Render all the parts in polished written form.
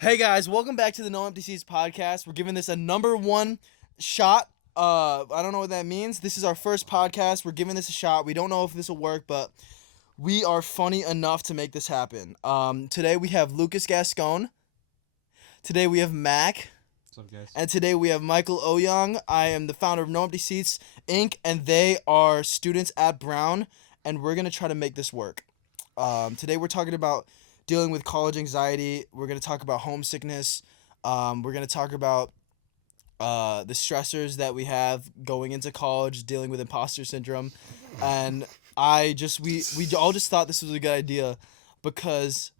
Hey guys, welcome back to the No Empty Seats podcast. We're giving this a number one shot. I don't know what that means. This is our first podcast. We're giving this a shot. We don't know if this will work, but we are funny enough to make this happen. Today we have Lucas Gascon. Today we have Mac. What's up, guys? And today we have Michael Oyoung. I am the founder of No Empty Seats, Inc., and they are students at Brown, and we're going to try to make this work. Today we're talking about dealing with college anxiety. We're going to talk about homesickness. We're going to talk about the stressors that we have going into college, dealing with imposter syndrome. And we all just thought this was a good idea because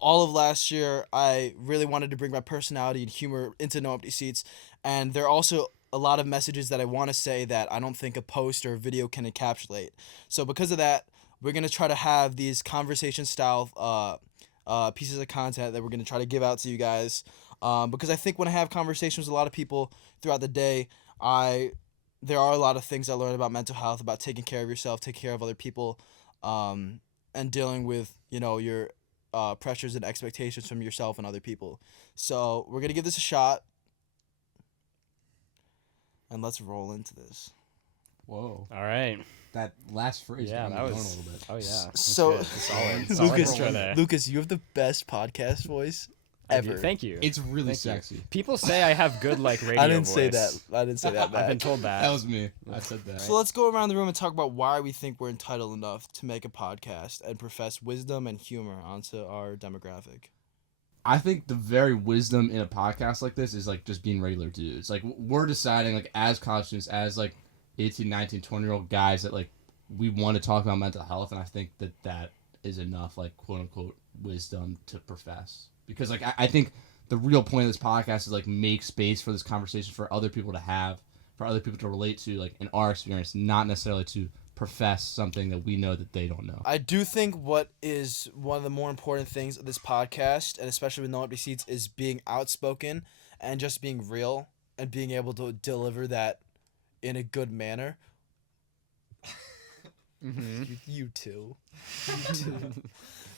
all of last year I really wanted to bring my personality and humor into No Empty Seats. And there are also a lot of messages that I want to say that I don't think a post or a video can encapsulate. So because of that, we're going to try to have these conversation style pieces of content that we're going to try to give out to you guys. Because I think when I have conversations with a lot of people throughout the day, there are a lot of things I learned about mental health, about taking care of yourself, taking care of other people, and dealing with, your pressures and expectations from yourself and other people. So we're going to give this a shot. And let's roll into this. Whoa. All right. That last phrase got me going a little bit. Oh, yeah. So, Solid. Lucas, you have the best podcast voice ever. Thank you. It's really sexy. People say I have good, radio I didn't voice. say that. I've been told that. That was me. I said that. So let's go around the room and talk about why we think we're entitled enough to make a podcast and profess wisdom and humor onto our demographic. I think the very wisdom in a podcast like this is, just being regular dudes. We're deciding, as college students, as, 18, 19, 20-year-old guys that, we want to talk about mental health, and I think that is enough, quote-unquote, wisdom to profess. Because, I think the real point of this podcast is, make space for this conversation for other people to have, for other people to relate to, in our experience, not necessarily to profess something that we know that they don't know. I do think what is one of the more important things of this podcast, and especially with No Empty Seats, is being outspoken and just being real and being able to deliver that in a good manner. Mm-hmm. You too.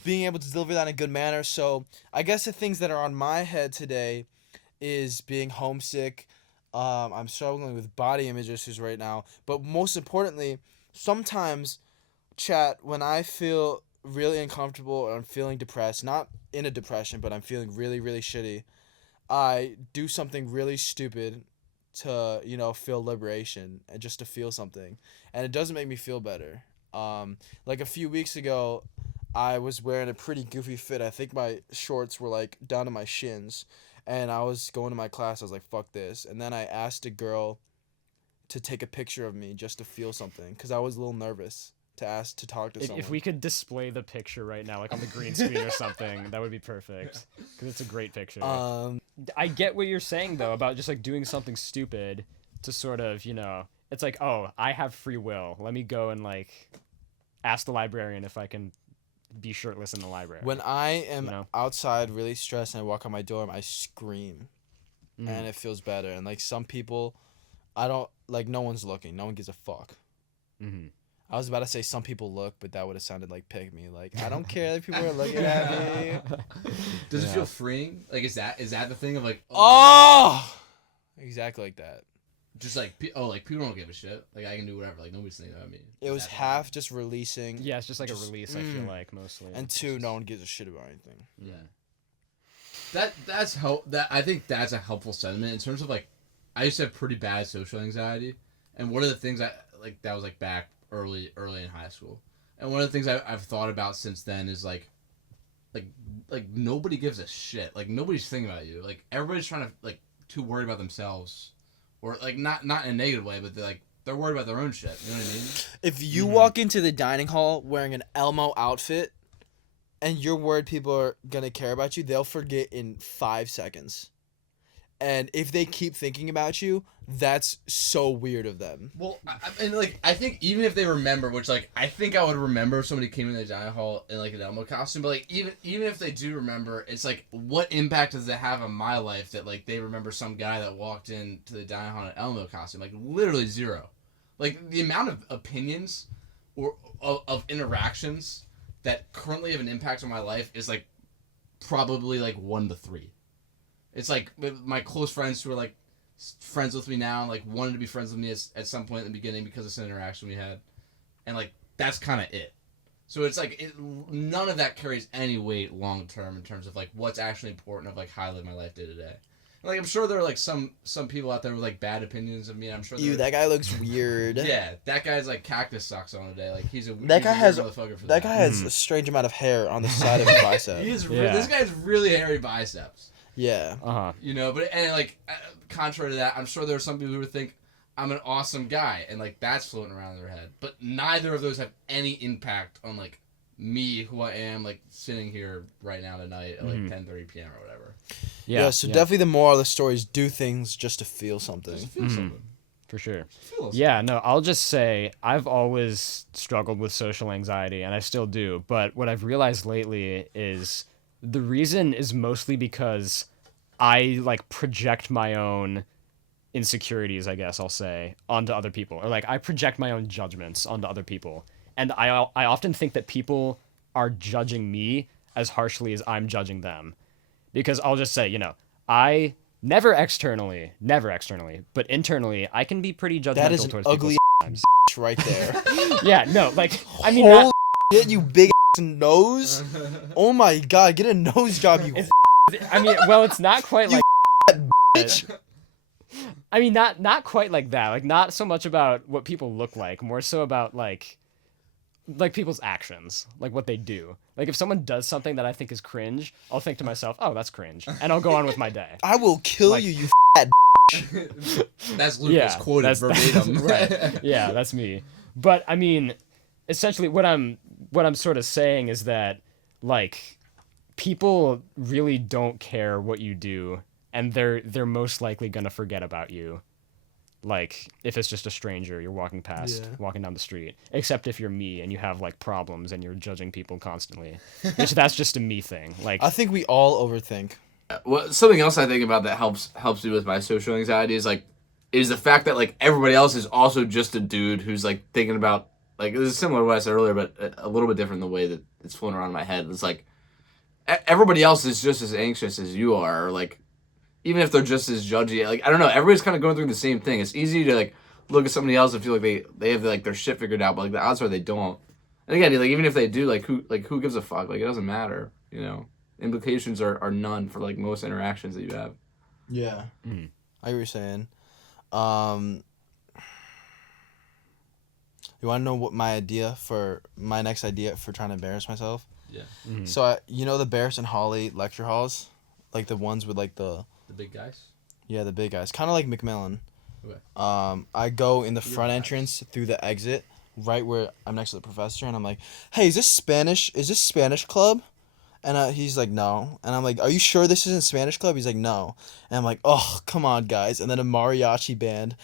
Being able to deliver that in a good manner. So I guess the things that are on my head today is being homesick. I'm struggling with body image issues right now. But most importantly, sometimes, chat, when I feel really uncomfortable or I'm feeling depressed, not in a depression, but I'm feeling really, really shitty, I do something really stupid to, feel liberation and just to feel something. And it doesn't make me feel better. A few weeks ago, I was wearing a pretty goofy fit. I think my shorts were down to my shins, and I was going to my class. I was like, fuck this. And then I asked a girl to take a picture of me just to feel something, because I was a little nervous to talk to someone. If we could display the picture right now, on the green screen or something, that would be perfect, because it's a great picture. I get what you're saying, though, about just, doing something stupid to sort of, it's oh, I have free will. Let me go and, ask the librarian if I can be shirtless in the library. When I am outside really stressed and I walk out my dorm, I scream. Mm. And it feels better. And, some people, I don't, no one's looking. No one gives a fuck. Mm-hmm. I was about to say some people look, but that would have sounded like pick me. I don't care that people are looking at me. Does it feel freeing? Is that the thing of oh! Exactly like that. Just people don't give a shit. I can do whatever. Nobody's thinking about me. It was half just releasing. Yeah, it's just a release, I feel mostly. And two, no one gives a shit about anything. Yeah. I think that's a helpful sentiment in terms of I used to have pretty bad social anxiety, and one of the things that was back early in high school, and one of the things I've thought about since then is nobody gives a shit. Nobody's thinking about you. Everybody's trying to too worried about themselves, or not in a negative way, but they're worried about their own shit. You know what I mean? If you walk into the dining hall wearing an Elmo outfit, and you're worried people are gonna care about you, they'll forget in 5 seconds. And if they keep thinking about you, that's so weird of them. Well, I think even if they remember, which I think I would remember if somebody came in the dining hall in an Elmo costume, but even if they do remember, it's what impact does it have on my life that they remember some guy that walked into the dining hall in an Elmo costume? Literally zero. The amount of opinions or of interactions that currently have an impact on my life is probably 1 to 3. It's like with my close friends who are like friends with me now and like wanted to be friends with me at some point in the beginning because of some interaction we had, and like that's kind of it. So it's like none of that carries any weight long term in terms of like what's actually important of like how I live my life day to day. Like I'm sure there are like some people out there with like bad opinions of me. I'm sure. That guy looks weird. Yeah, that guy's like cactus socks on a day. Like he's a that guy has motherfucker for that guy has a strange amount of hair on the side of his bicep. This guy has really hairy biceps. Yeah. You know, but and like contrary to that, I'm sure there are some people who would think I'm an awesome guy, and like that's floating around in their head. But neither of those have any impact on like me, who I am, like sitting here right now tonight at like 10:30 p.m. or whatever. Yeah. So definitely the moral of the story is do things just to feel something. Just feel something. For sure. Yeah, no, I'll just say I've always struggled with social anxiety, and I still do. But what I've realized lately is the reason is mostly because I like project my own insecurities, I guess I'll say, onto other people, or like I project my own judgments onto other people, and I often think that people are judging me as harshly as I'm judging them, because I'll just say, I never externally, but internally, I can be pretty judgmental that is towards ugly people sometimes. Right there. Yeah, no, like I mean, holy shit, you big nose. Oh my god, get a nose job, you. I mean, well, it's not quite like. Bitch. I mean, not quite like that. Like, not so much about what people look like, more so about like people's actions, like what they do. Like, if someone does something that I think is cringe, I'll think to myself, "Oh, that's cringe," and I'll go on with my day. I will kill you fat. That's Lucas quoted verbatim. Right. Yeah, that's me. But I mean, essentially, what I'm sort of saying is that like people really don't care what you do, and they're most likely gonna forget about you. Like, if it's just a stranger you're walking past, walking down the street. Except if you're me and you have, like, problems and you're judging people constantly. Which, that's just a me thing. Like, I think we all overthink. Well, something else I think about that helps me with my social anxiety is the fact that, like, everybody else is also just a dude who's, like, thinking about, like, this is similar to what I said earlier, but a little bit different in the way that it's floating around in my head. It's like, everybody else is just as anxious as you are, or, like, even if they're just as judgy, like, I don't know, everybody's kind of going through the same thing. It's easy to, like, look at somebody else and feel like they have, like, their shit figured out, but, like, the odds are they don't. And again, like, even if they do, who gives a fuck? Like, it doesn't matter, Implications are none for, like, most interactions that you have. Yeah. I hear what you're saying. You want to know what my next idea for trying to embarrass myself? Yeah. So, the Barris and Holly lecture halls? Like, the ones with, like, the big guys? Yeah, the big guys. Kind of like McMillan. Okay. I go in the front entrance through the exit, right where I'm next to the professor, and I'm like, "Hey, is this Spanish club?" And he's like, "No." And I'm like, "Are you sure this isn't Spanish club?" He's like, "No." And I'm like, "Oh, come on, guys." And then a mariachi band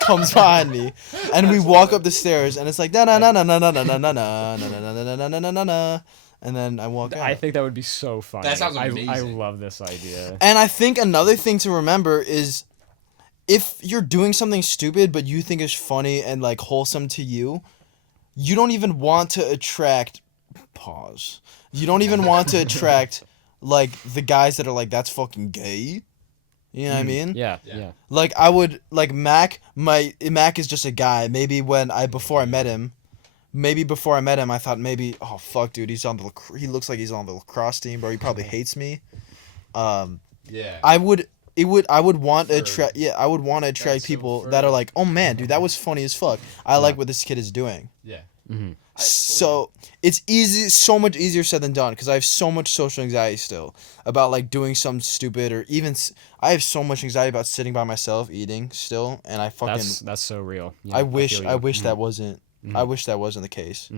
comes behind me, and we walk up the stairs, and it's like, na na na na na na na na na na na na na na na. And then I walk out. I think that would be so funny. That sounds amazing. I love this idea. And I think another thing to remember is if you're doing something stupid but you think is funny and like wholesome to you, you don't even want to attract You don't even want to attract like the guys that are like, that's fucking gay. You know what I mean? Yeah. Like I would like Mac is just a guy. Maybe before I met him, I thought maybe, oh fuck, dude, he looks like he's on the lacrosse team, bro. He probably hates me. Yeah. I would want to attract people that are like, oh man, dude, that was funny as fuck. I like what this kid is doing. Yeah. So it's so much easier said than done, because I have so much social anxiety still about like doing something stupid, or even I have so much anxiety about sitting by myself eating still, and I fucking that's so real. Yeah, I wish that wasn't. I wish that wasn't the case.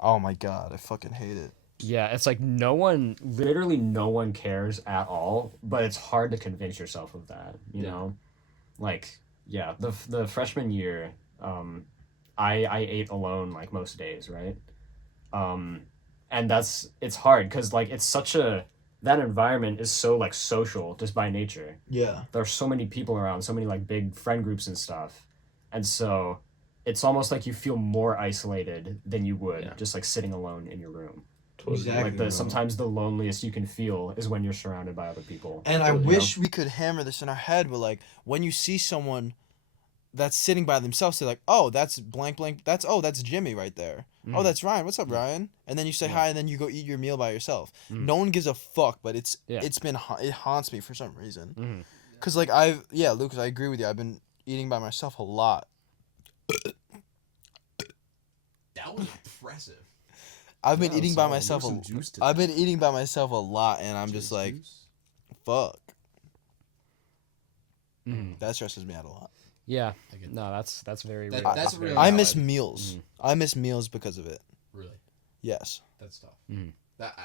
Oh my god, I fucking hate it. Yeah, it's like literally no one cares at all, but it's hard to convince yourself of that, you know? Like, yeah, the freshman year, I ate alone like most days, right? And it's hard because like that environment is so like social just by nature. Yeah. There are so many people around, so many like big friend groups and stuff. And so it's almost like you feel more isolated than you would just like sitting alone in your room. Totally. Exactly. Like sometimes the loneliest you can feel is when you're surrounded by other people. And I you know? wish we could hammer this in our head, but like when you see someone that's sitting by themselves, they're like, oh, that's blank blank. That's Jimmy right there. Oh, that's Ryan. What's up, Ryan? And then you say hi, and then you go eat your meal by yourself. No one gives a fuck, but it haunts me for some reason. Cause like Lucas, I agree with you. I've been eating by myself a lot. That was impressive. I've been Yeah, eating by solid. myself. There's some juice to I've that. been eating by myself a lot, and I'm just like, Juice. fuck. That stresses me out a lot. Yeah. I get No, that's very That- real. that's very really I valid. miss meals. I miss meals because of it. Really, Yes. that's tough. Mhm.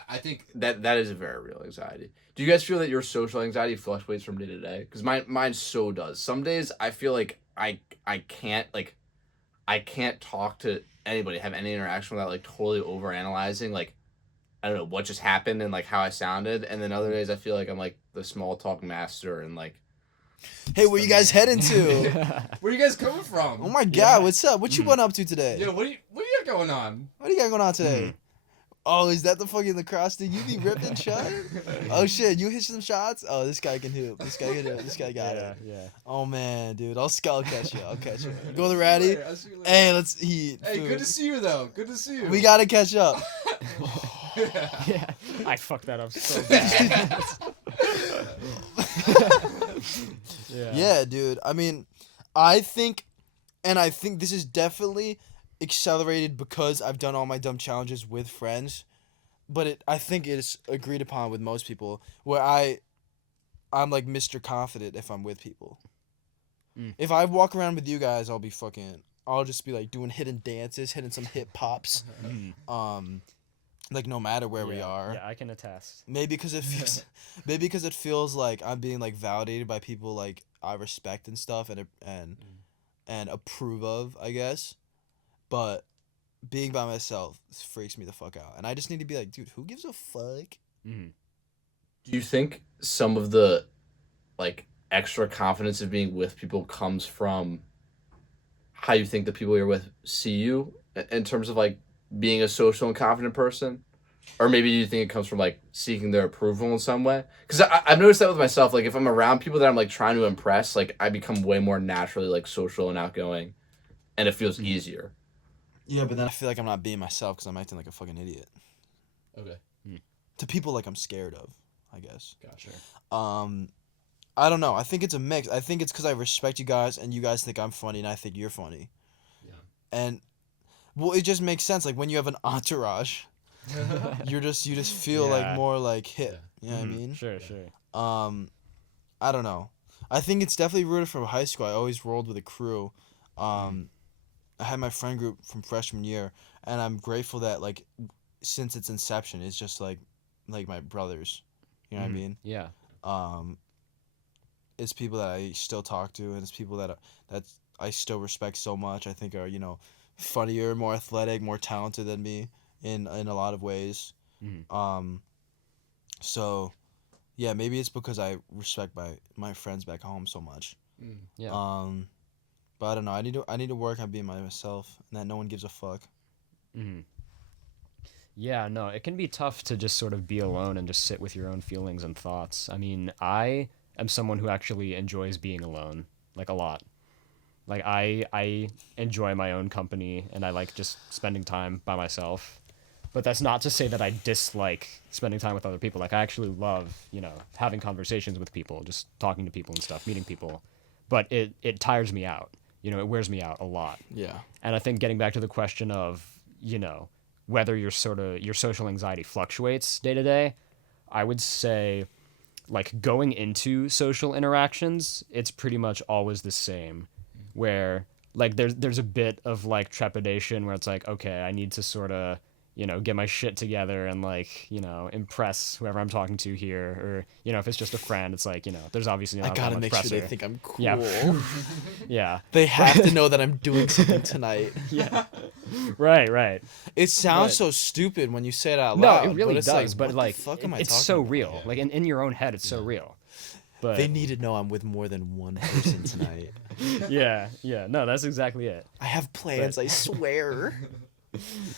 I think That is a very real anxiety. Do you guys feel that your social anxiety fluctuates from day to day? Because mine so does. Some days I feel like I can't talk to anybody, have any interaction without like totally overanalyzing like I don't know what just happened and like how I sounded, and then other days I feel like I'm like the small talk master and like. Hey, where you guys heading to? where are you guys coming from? Oh my god, what's up? What you been up to today? Yeah, what do you got going on? What do you got going on today? Oh, is that the fucking lacrosse thing? You be ripping shot? Oh shit, you hit some shots? Oh, this guy can hoop. This guy can hoop. This guy got it. Yeah. Oh man, dude, I'll catch you. I'll catch you. Go to the ratty. I'll see you later. Hey, let's eat. Hey, food. good to see you though. Good to see you. We gotta catch up. Yeah. I fucked that up so bad. Yeah, dude. I mean, I think this is definitely accelerated because I've done all my dumb challenges with friends, but I think it is agreed upon with most people where I'm like Mr. Confident if I'm with people. If I walk around with you guys, I'll just be like doing hidden dances, hitting some hip pops. Like no matter where we are. Yeah, I can attest. Maybe because it feels like I'm being like validated by people like I respect and stuff and approve of, I guess. But being by myself freaks me the fuck out, and I just need to be like, dude, who gives a fuck? Do you think some of the like extra confidence of being with people comes from how you think the people you're with see you in terms of like being a social and confident person? Or maybe you think it comes from like seeking their approval in some way? Because I've noticed that with myself. Like if I'm around people that I'm like trying to impress, like I become way more naturally like social and outgoing, and it feels easier. Yeah, but then I feel like I'm not being myself because I'm acting like a fucking idiot Okay. to people like I'm scared of, I guess. Gotcha. I don't know. I think it's a mix. I think it's because I respect you guys and you guys think I'm funny and I think you're funny. Yeah. And well, it just makes sense. Like when you have an entourage, you just feel like Yeah. more like hip. You know what I mean? Sure. I don't know. I think it's definitely rooted from high school. I always rolled with a crew. I had my friend group from freshman year, and I'm grateful that like since its inception, it's just like my brothers. You know what I mean? Yeah. It's people that I still talk to, and it's people that I still respect so much. I think are funnier, more athletic, more talented than me in a lot of ways. So yeah, maybe it's because I respect my friends back home so much. Yeah. But I don't know. I need to work on being myself, and that no one gives a fuck. Yeah, no, it can be tough to just sort of be alone and just sit with your own feelings and thoughts. I mean, I am someone who actually enjoys being alone, like a lot. Like I enjoy my own company and I like just spending time by myself. But that's not to say that I dislike spending time with other people. Like I actually love, having conversations with people, just talking to people and stuff, meeting people. But it tires me out. It wears me out a lot. Yeah. And I think getting back to the question of, whether your social anxiety fluctuates day to day, I would say like going into social interactions, it's pretty much always the same, where like there's a bit of like trepidation where it's like, okay, I need to sort of, get my shit together and like, impress whoever I'm talking to here, or, if it's just a friend, it's like, there's obviously not I gotta that much make pressure. sure they think I'm cool. Yeah. Yeah. They have to know that I'm doing something tonight. Yeah. Right. It sounds But- so stupid when you say it out No, loud. it really but it's does. Like, But what like, the fuck am I it's talking so about? real. Like in your own head, it's so real. But They need to know I'm with more than one person tonight. yeah. No, that's exactly it. I have plans, I swear.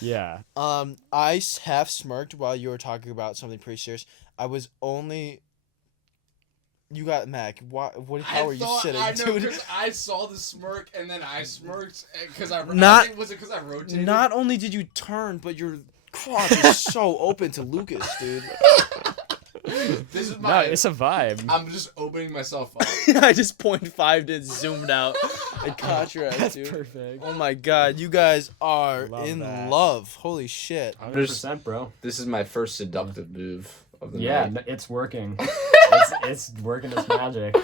Yeah. I half smirked while you were talking about something pretty serious. I was only. You got Mac. How are you sitting, I know dude? because I saw the smirk and then I smirked because Not- I think, was it because I rotated? Not only did you turn, but your crotch is so open to Lucas, dude. This is No, my. it's a vibe. I'm just opening myself up. I just 0.5 did zoomed out and contrast, That's dude. perfect. Oh my god, you guys are Love in that. love. Holy shit. 100%, bro. This is my first seductive move of the Yeah, night. it's working. it's working its magic.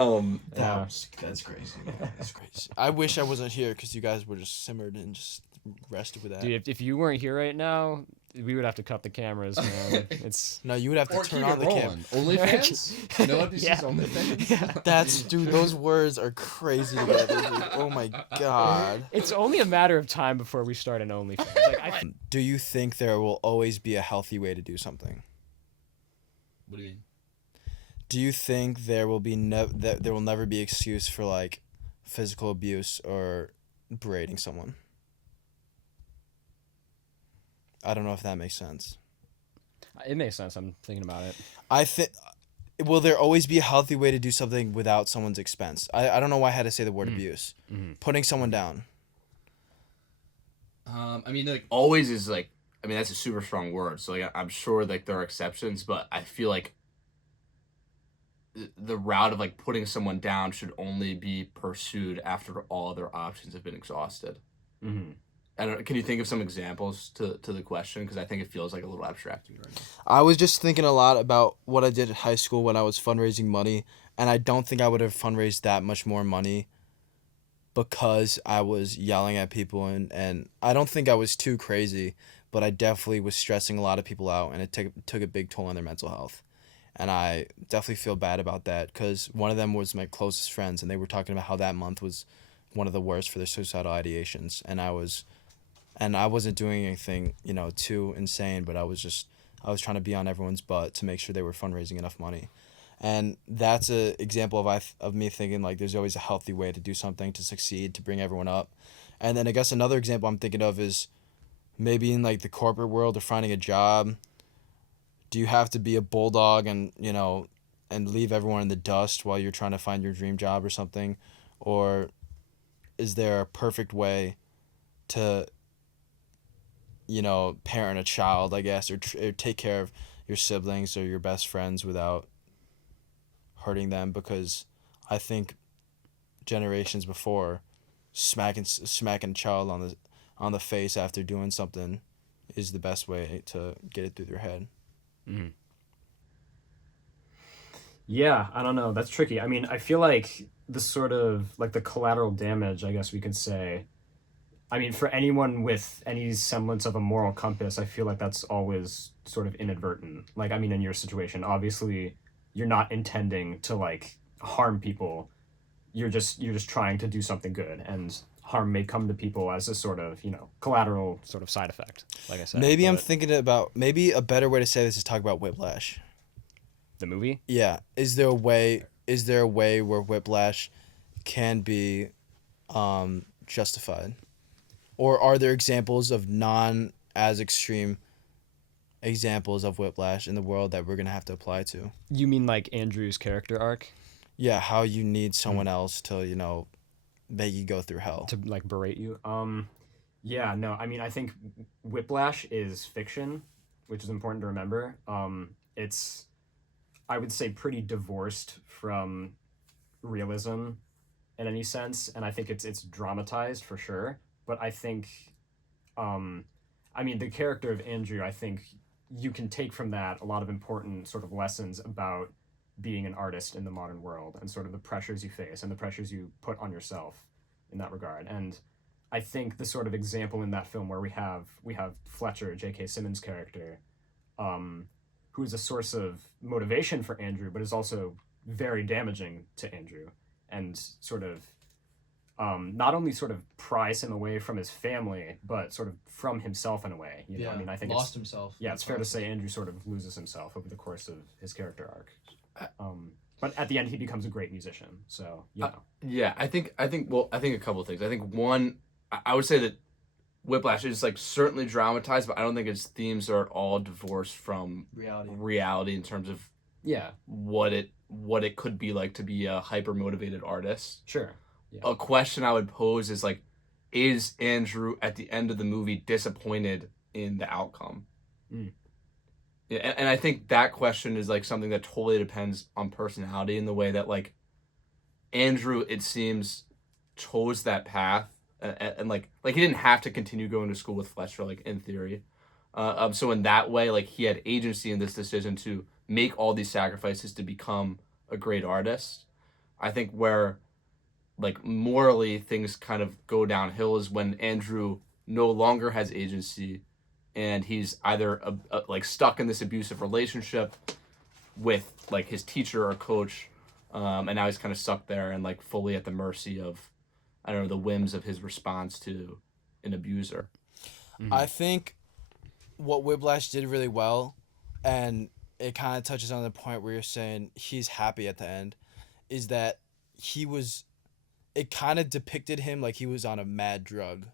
Yeah. That's crazy. That's crazy. I wish I wasn't here because you guys were just simmered and just rested with that. Dude, if you weren't here right now, we would have to cut the cameras, man. It's No, you would have to Or turn keep on it the camera. rolling. OnlyFans? No NPC's Yeah. OnlyFans? That's dude. Those words are crazy together. Dude. Oh my god. it's only a matter of time before we start an OnlyFans. Like, Do you think there will always be a healthy way to do something? What do you mean? Do you think there will be that there will never be excuse for like physical abuse or berating someone? I don't know if that makes sense. it makes sense. I'm thinking about it. I think will there always be a healthy way to do something without someone's expense? I don't know why I had to say the word abuse. Mhm. Putting someone down. I mean, like, Always is like, I mean, that's a super strong word. So like, I'm sure like there are exceptions, but I feel like the route of like putting someone down should only be pursued after all other options have been exhausted. Mm-hmm. I don't. Can you think of some examples to the question? Because I think it feels like a little abstract to me right now. I was just thinking a lot about what I did at high school when I was fundraising money, and I don't think I would have fundraised that much more money because I was yelling at people, and I don't think I was too crazy, but I definitely was stressing a lot of people out, and it took a big toll on their mental health. And I definitely feel bad about that because one of them was my closest friends, and they were talking about how that month was one of the worst for their suicidal ideations, and I wasn't doing anything, too insane, but I was trying to be on everyone's butt to make sure they were fundraising enough money. And that's a example of me thinking like there's always a healthy way to do something to succeed, to bring everyone up. And then I guess another example I'm thinking of is maybe in like the corporate world or finding a job. Do you have to be a bulldog and leave everyone in the dust while you're trying to find your dream job or something? Or is there a perfect way to parent a child, I guess, or take care of your siblings or your best friends without hurting them? Because I think generations before, smacking a child on the face after doing something is the best way to get it through their head. Mm-hmm. Yeah, I don't know. That's tricky. I mean, I feel like the sort of like the collateral damage, I guess we could say. I mean, for anyone with any semblance of a moral compass, I feel like that's always sort of inadvertent. Like, I mean, in your situation, obviously, you're not intending to like harm people. You're just trying to do something good, and harm may come to people as a sort of collateral sort of side effect. Like I said, Maybe I'm but thinking about maybe a better way to say this is talk about whiplash. the movie. Yeah, is there a way where whiplash can be justified? Or are there examples of non as extreme examples of whiplash in the world that we're going to have to apply to? You mean like Andrew's character arc Yeah, how you need someone else to, make you go through hell. to like berate you? Yeah, no. I mean, I think Whiplash is fiction, which is important to remember. It's, I would say, pretty divorced from realism in any sense, and I think it's dramatized for sure. But I think, I mean, the character of Andrew, I think you can take from that a lot of important sort of lessons about being an artist in the modern world and sort of the pressures you face and the pressures you put on yourself in that regard. And I think the sort of example in that film where we have Fletcher, J.K. Simmons' character, who is a source of motivation for Andrew, but is also very damaging to Andrew, and sort of not only sort of pries him away from his family, but sort of from himself in a way. You know? I mean, I think lost himself. yeah, it's fair to say Andrew sort of loses himself over the course of his character arc. But at the end, he becomes a great musician. So Yeah, I think a couple of things. I think one, I would say that Whiplash is like certainly dramatized, but I don't think its themes are all divorced from reality in terms of what it could be like to be a hyper motivated artist. Sure. Yeah. A question I would pose is like, is Andrew at the end of the movie disappointed in the outcome? Yeah, and I think that question is like something that totally depends on personality, in the way that like Andrew, it seems, chose that path, and like he didn't have to continue going to school with Fletcher, like in theory. So in that way, like he had agency in this decision to make all these sacrifices to become a great artist. I think where like morally things kind of go downhill is when Andrew no longer has agency, and he's either like stuck in this abusive relationship with like his teacher or coach, and now he's kind of stuck there and like fully at the mercy of, I don't know, the whims of his response to an abuser. I think what Whiplash did really well, and it kind of touches on the point where you're saying he's happy at the end, is that it kind of depicted him like he was on a mad drug.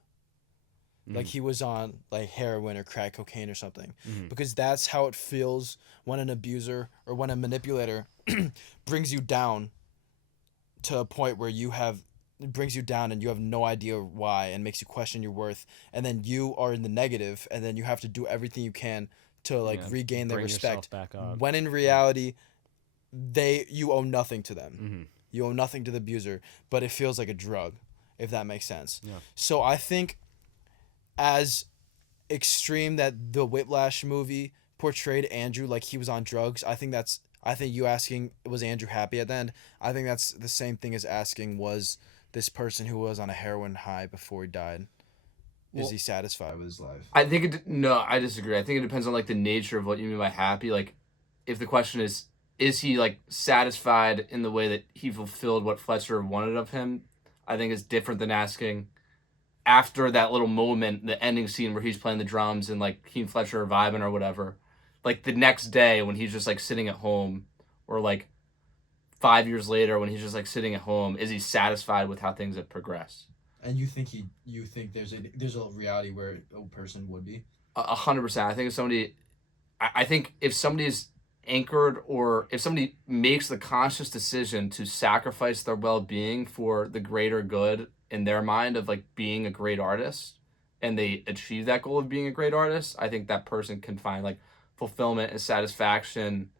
Like he was on like heroin or crack cocaine or something, because that's how it feels when an abuser or when a manipulator brings you down to a point where it brings you down and you have no idea why, and makes you question your worth, and then you are in the negative, and then you have to do everything you can to like regain their respect. Back up. When in reality, you owe nothing to them. You owe nothing to the abuser, but it feels like a drug, if that makes sense. Yeah. So I think, as extreme that the Whiplash movie portrayed Andrew like he was on drugs, I think you asking, was Andrew happy at the end? I think that's the same thing as asking, was this person who was on a heroin high before he died, is he satisfied with his life? I think no, I disagree. I think it depends on like the nature of what you mean by happy. Like, if the question is he like satisfied in the way that he fulfilled what Fletcher wanted of him, I think it's different than asking, after that little moment, the ending scene where he's playing the drums and like he and Fletcher are vibing or whatever, like the next day when he's just like sitting at home, or like 5 years later when he's just like sitting at home, is he satisfied with how things have progressed? And you think there's a reality where a person would be? 100%. I think I think if somebody is anchored, or if somebody makes the conscious decision to sacrifice their well-being for the greater good in their mind of like being a great artist, and they achieve that goal of being a great artist, I think that person can find like fulfillment and satisfaction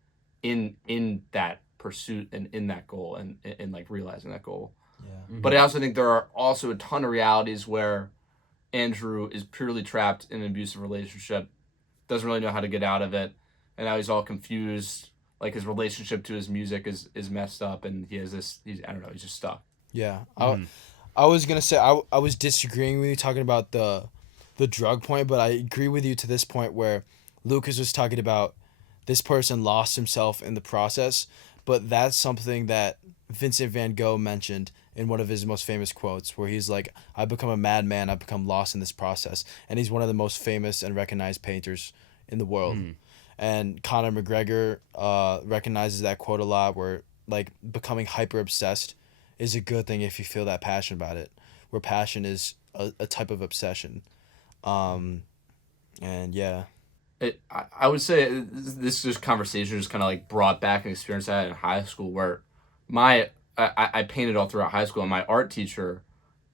in that pursuit and in that goal, and in like realizing that goal. Yeah. But I also think there are also a ton of realities where Andrew is purely trapped in an abusive relationship, doesn't really know how to get out of it, and now he's all confused. Like his relationship to his music is messed up, and he's just stuck. Yeah. I was gonna say I was disagreeing with you talking about the drug point, but I agree with you to this point where Lucas was talking about this person lost himself in the process, but that's something that Vincent van Gogh mentioned in one of his most famous quotes, where he's like, "I've become a madman, I've become lost in this process," and he's one of the most famous and recognized painters in the world. And Conor McGregor recognizes that quote a lot, where like becoming hyper obsessed is a good thing if you feel that passion about it, where passion is a type of obsession. And yeah. I would say this just conversation just kind of like brought back an experience I had in high school, where I painted all throughout high school, and my art teacher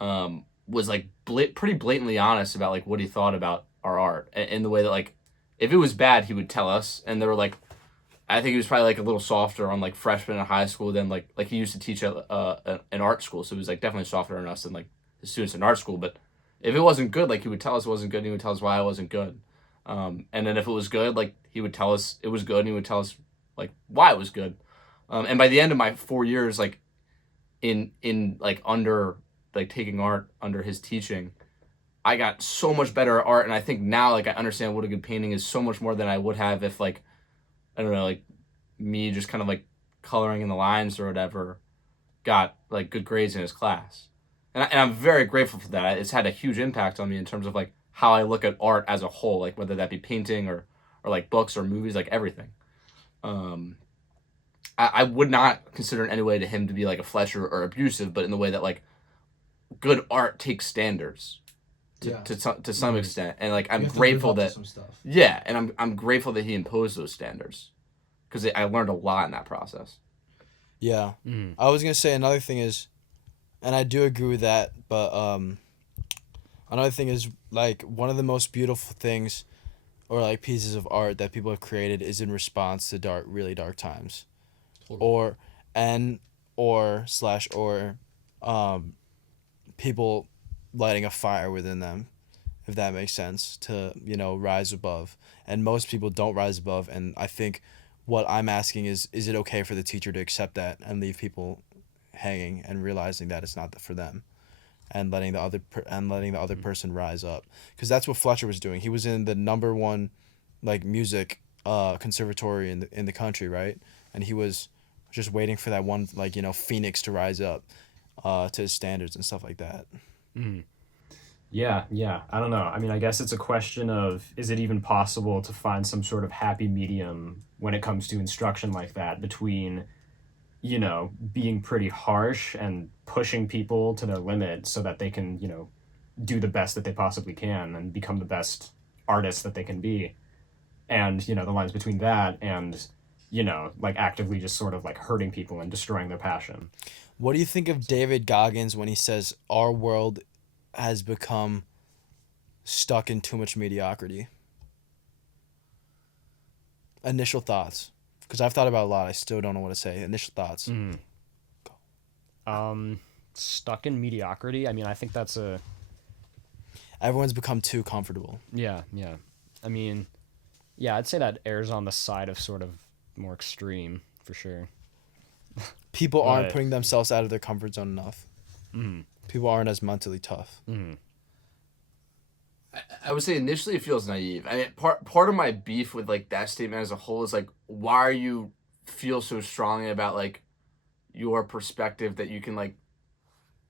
was like pretty blatantly honest about like what he thought about our art, in the way that like if it was bad he would tell us, and they were like, I think he was probably like a little softer on like freshmen in high school than like he used to teach at an art school, so he was like definitely softer on us than like the students in art school. But if it wasn't good, like he would tell us it wasn't good, and he would tell us why it wasn't good. And then if it was good, like he would tell us it was good, and he would tell us like why it was good. And by the end of my 4 years, like in like under like taking art under his teaching, I got so much better at art, and I think now like I understand what a good painting is so much more than I would have if like, I don't know, like me just kind of like coloring in the lines or whatever got like good grades in his class. And I'm very grateful for that. It's had a huge impact on me in terms of like how I look at art as a whole, like whether that be painting or like books or movies, like everything. I would not consider in any way to him to be like a Fletcher or abusive, but in the way that like good art takes standards to some extent, and like I'm You have to grateful live up to that some stuff. yeah, and I'm grateful that he imposed those standards because I learned a lot in that process. Yeah. Mm. I was gonna say another thing is, and I do agree with that, but another thing is like one of the most beautiful things, or like pieces of art that people have created is in response to really dark times, Totally. or and or slash or, people lighting a fire within them, if that makes sense, to rise above. And most people don't rise above, and I think what I'm asking is it okay for the teacher to accept that and leave people hanging and realizing that it's not for them, and letting the other person rise up, because that's what Fletcher was doing. He was in the number one like music conservatory in the country, right? And he was just waiting for that one like phoenix to rise up to his standards and stuff like that. Mm. Yeah. I don't know. I mean, I guess it's a question of, is it even possible to find some sort of happy medium when it comes to instruction like that between, being pretty harsh and pushing people to their limit so that they can, do the best that they possibly can and become the best artists that they can be. And, the lines between that and, like actively just sort of like hurting people and destroying their passion. What do you think of David Goggins when he says our world has become stuck in too much mediocrity? Initial thoughts, because I've thought about a lot. I still don't know what to say. Initial thoughts. Stuck in mediocrity. I mean, I think that's Everyone's become too comfortable. yeah. I mean, yeah, I'd say that errs on the side of sort of more extreme for sure. People aren't Right. putting themselves out of their comfort zone enough. Mm. People aren't as mentally tough. Mm. I would say initially it feels naive. I mean, part of my beef with like that statement as a whole is like, why are you feel so strongly about like your perspective that you can like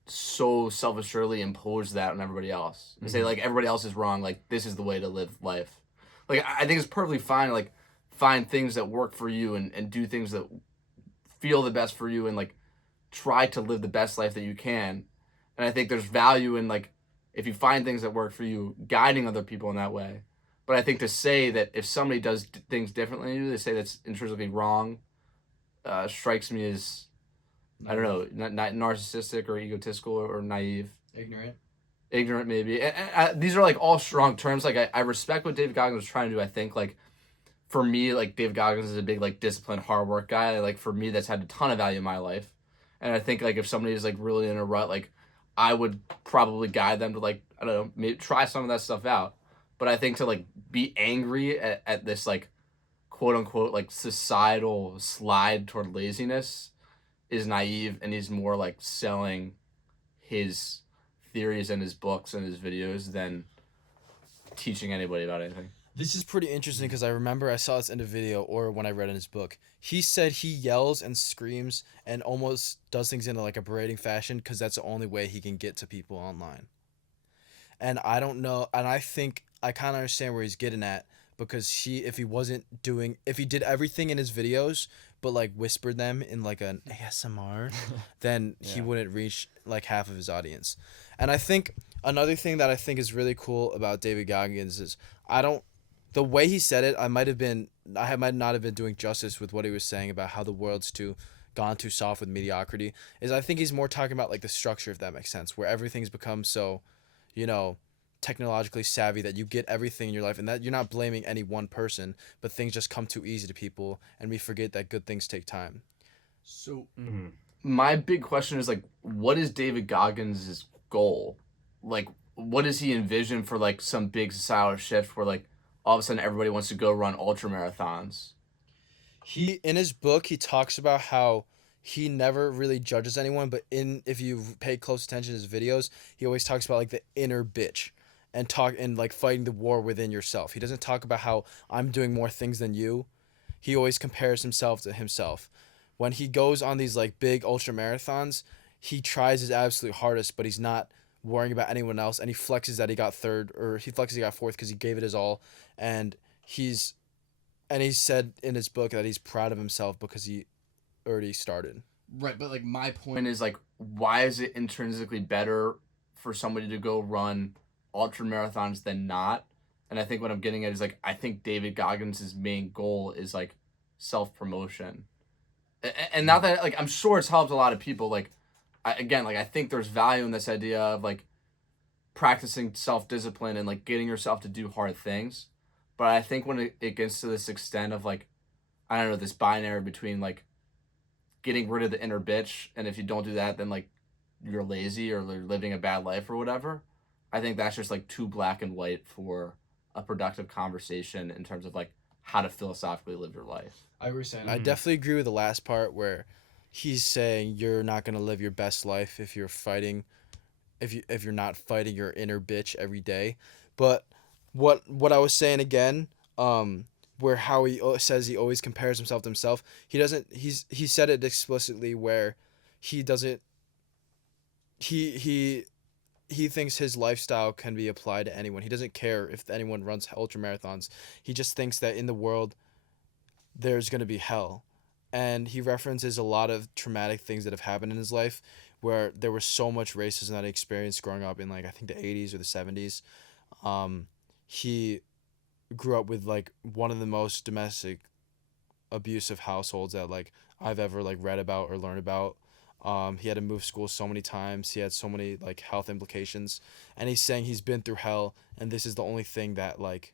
so self-assuredly impose that on everybody else and say like everybody else is wrong, like this is the way to live life. Like I think it's perfectly fine to like find things that work for you and do things that feel the best for you and like try to live the best life that you can. And I think there's value in like if you find things that work for you, guiding other people in that way. But I think to say that if somebody does things differently than you, they say that's intrinsically wrong, strikes me as I don't know, not narcissistic or egotistical or naive, ignorant maybe. And these are like all strong terms. Like I respect what David Goggins was trying to do. I think like for me, like David Goggins is a big like disciplined, hard work guy. Like for me, that's had a ton of value in my life. And I think like if somebody is like really in a rut, like I would probably guide them to like I don't know, maybe try some of that stuff out. But I think to like be angry at this like quote unquote like societal slide toward laziness is naive, and he's more like selling his theories and his books and his videos than teaching anybody about anything. This is pretty interesting because I remember I saw this in a video or when I read in his book. He said he yells and screams and almost does things in like a berating fashion because that's the only way he can get to people online. And I don't know, and I think I kind of understand where he's getting at, because if he did everything in his videos but like whispered them in like an ASMR, then he Yeah. wouldn't reach like half of his audience. And I think another thing that I think is really cool about David Goggins is the way he said it, I might not have been doing justice with what he was saying about how the world's gone too soft with mediocrity. Is I think he's more talking about like the structure, if that makes sense, where everything's become so, technologically savvy that you get everything in your life, and that you're not blaming any one person, but things just come too easy to people, and we forget that good things take time. So My big question is like, what is David Goggins' goal? Like, what does he envision for like some big societal shift where like all of a sudden everybody wants to go run ultra marathons? In his book he talks about how he never really judges anyone, but if you pay close attention to his videos, he always talks about like the inner bitch and like fighting the war within yourself. He doesn't talk about how I'm doing more things than you. He always compares himself to himself. When he goes on these like big ultra marathons, he tries his absolute hardest, but he's not worrying about anyone else, and he flexes that he got third, or he flexes he got fourth because he gave it his all. And he said in his book that he's proud of himself because he already started. right, but like my point Point is like, why is it intrinsically better for somebody to go run ultra marathons than not. And I think what I'm getting at is like I think David Goggins' main goal is like self promotion, and not that like I'm sure it's helped a lot of people. Like I think there's value in this idea of like practicing self discipline and like getting yourself to do hard things. But I think when it gets to this extent of like I don't know, this binary between like getting rid of the inner bitch, and if you don't do that, then like you're lazy or you're living a bad life or whatever. I think that's just like too black and white for a productive conversation in terms of like how to philosophically live your life. I agree, saying. I definitely agree with the last part where he's saying you're not gonna live your best life if you're fighting, if you're not fighting your inner bitch every day. But what I was saying again, where how he says he always compares himself to himself. He doesn't. He said it explicitly where he doesn't. He thinks his lifestyle can be applied to anyone. He doesn't care if anyone runs ultra marathons. He just thinks that in the world there's going to be hell. And he references a lot of traumatic things that have happened in his life where there was so much racism that he experienced growing up in like I think the 80s or the 70s. He grew up with like one of the most domestic abusive households that like I've ever like read about or learned about. He had to move schools so many times. He had so many like health implications, and he's saying he's been through hell, and this is the only thing that like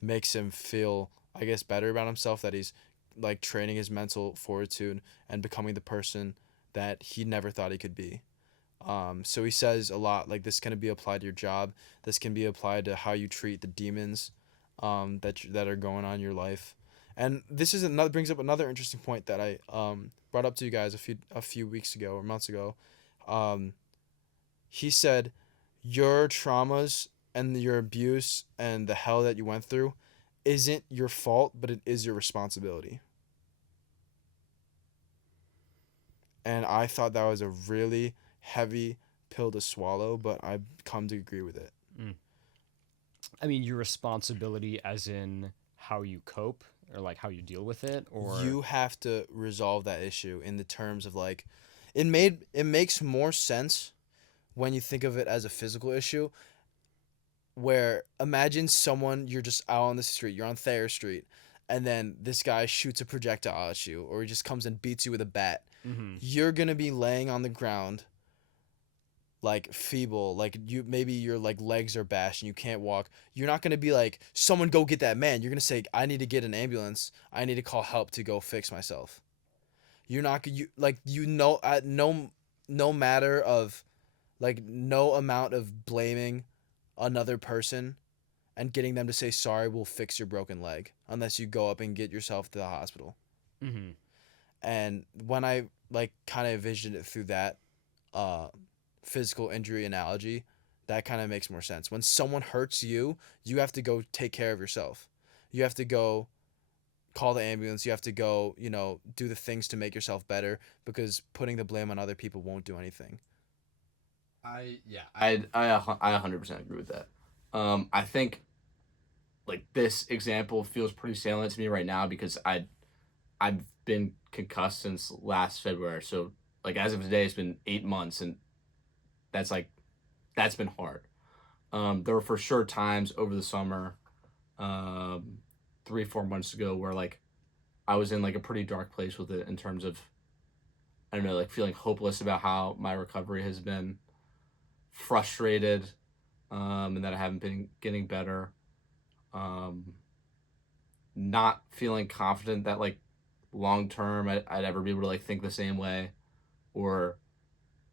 makes him feel, I guess, better about himself. That he's like training his mental fortitude and becoming the person that he never thought he could be. So he says a lot like this can be applied to your job. This can be applied to how you treat the demons, that are going on in your life. And this is another brings up another interesting point that I brought up to you guys a few weeks ago or months ago. He said your traumas and your abuse and the hell that you went through isn't your fault, but it is your responsibility. And I thought that was a really heavy pill to swallow, but I've come to agree with it. I mean, your responsibility as in how you cope or like how you deal with it, or You have to resolve that issue in the terms of like it makes more sense when you think of it as a physical issue where imagine someone you're just out on the street, you're on Thayer Street, and then this guy shoots a projectile at you or he just comes and beats you with a bat. mm-hmm. You're going to be laying on the ground like feeble, like you maybe your like legs are bashed and you can't walk. You're not going to be like someone go get that man. You're going to say I need to get an ambulance. I need to call help to go fix myself. You're not at no matter of like no amount of blaming another person and getting them to say sorry will fix your broken leg unless you go up and get yourself to the hospital. Mm-hmm. And when I like kind of envisioned it through that physical injury analogy, that kind of makes more sense. When someone hurts you, you have to go take care of yourself. You have to go call the ambulance. You have to go, do the things to make yourself better because putting the blame on other people won't do anything. I 100% agree with that. I think like this example feels pretty salient to me right now because I've been concussed since last February. So like as of today, it's been 8 months, and that's been hard. There were for sure times over the summer, 3-4 months ago, where like I was in like a pretty dark place with it in terms of I don't know, like feeling hopeless about how my recovery has been, frustrated, and that I haven't been getting better. Not feeling confident that like long term I'd ever be able to like think the same way, or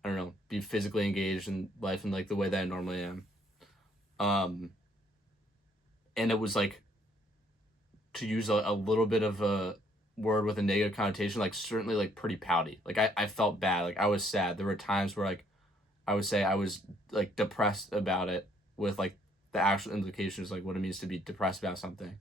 I don't know, be physically engaged in life in like the way that I normally am. And it was like, to use a little bit of a word with a negative connotation, like certainly like pretty pouty. Like I felt bad. Like I was sad. There were times where like I would say I was like depressed about it with like the actual implications, like what it means to be depressed about something.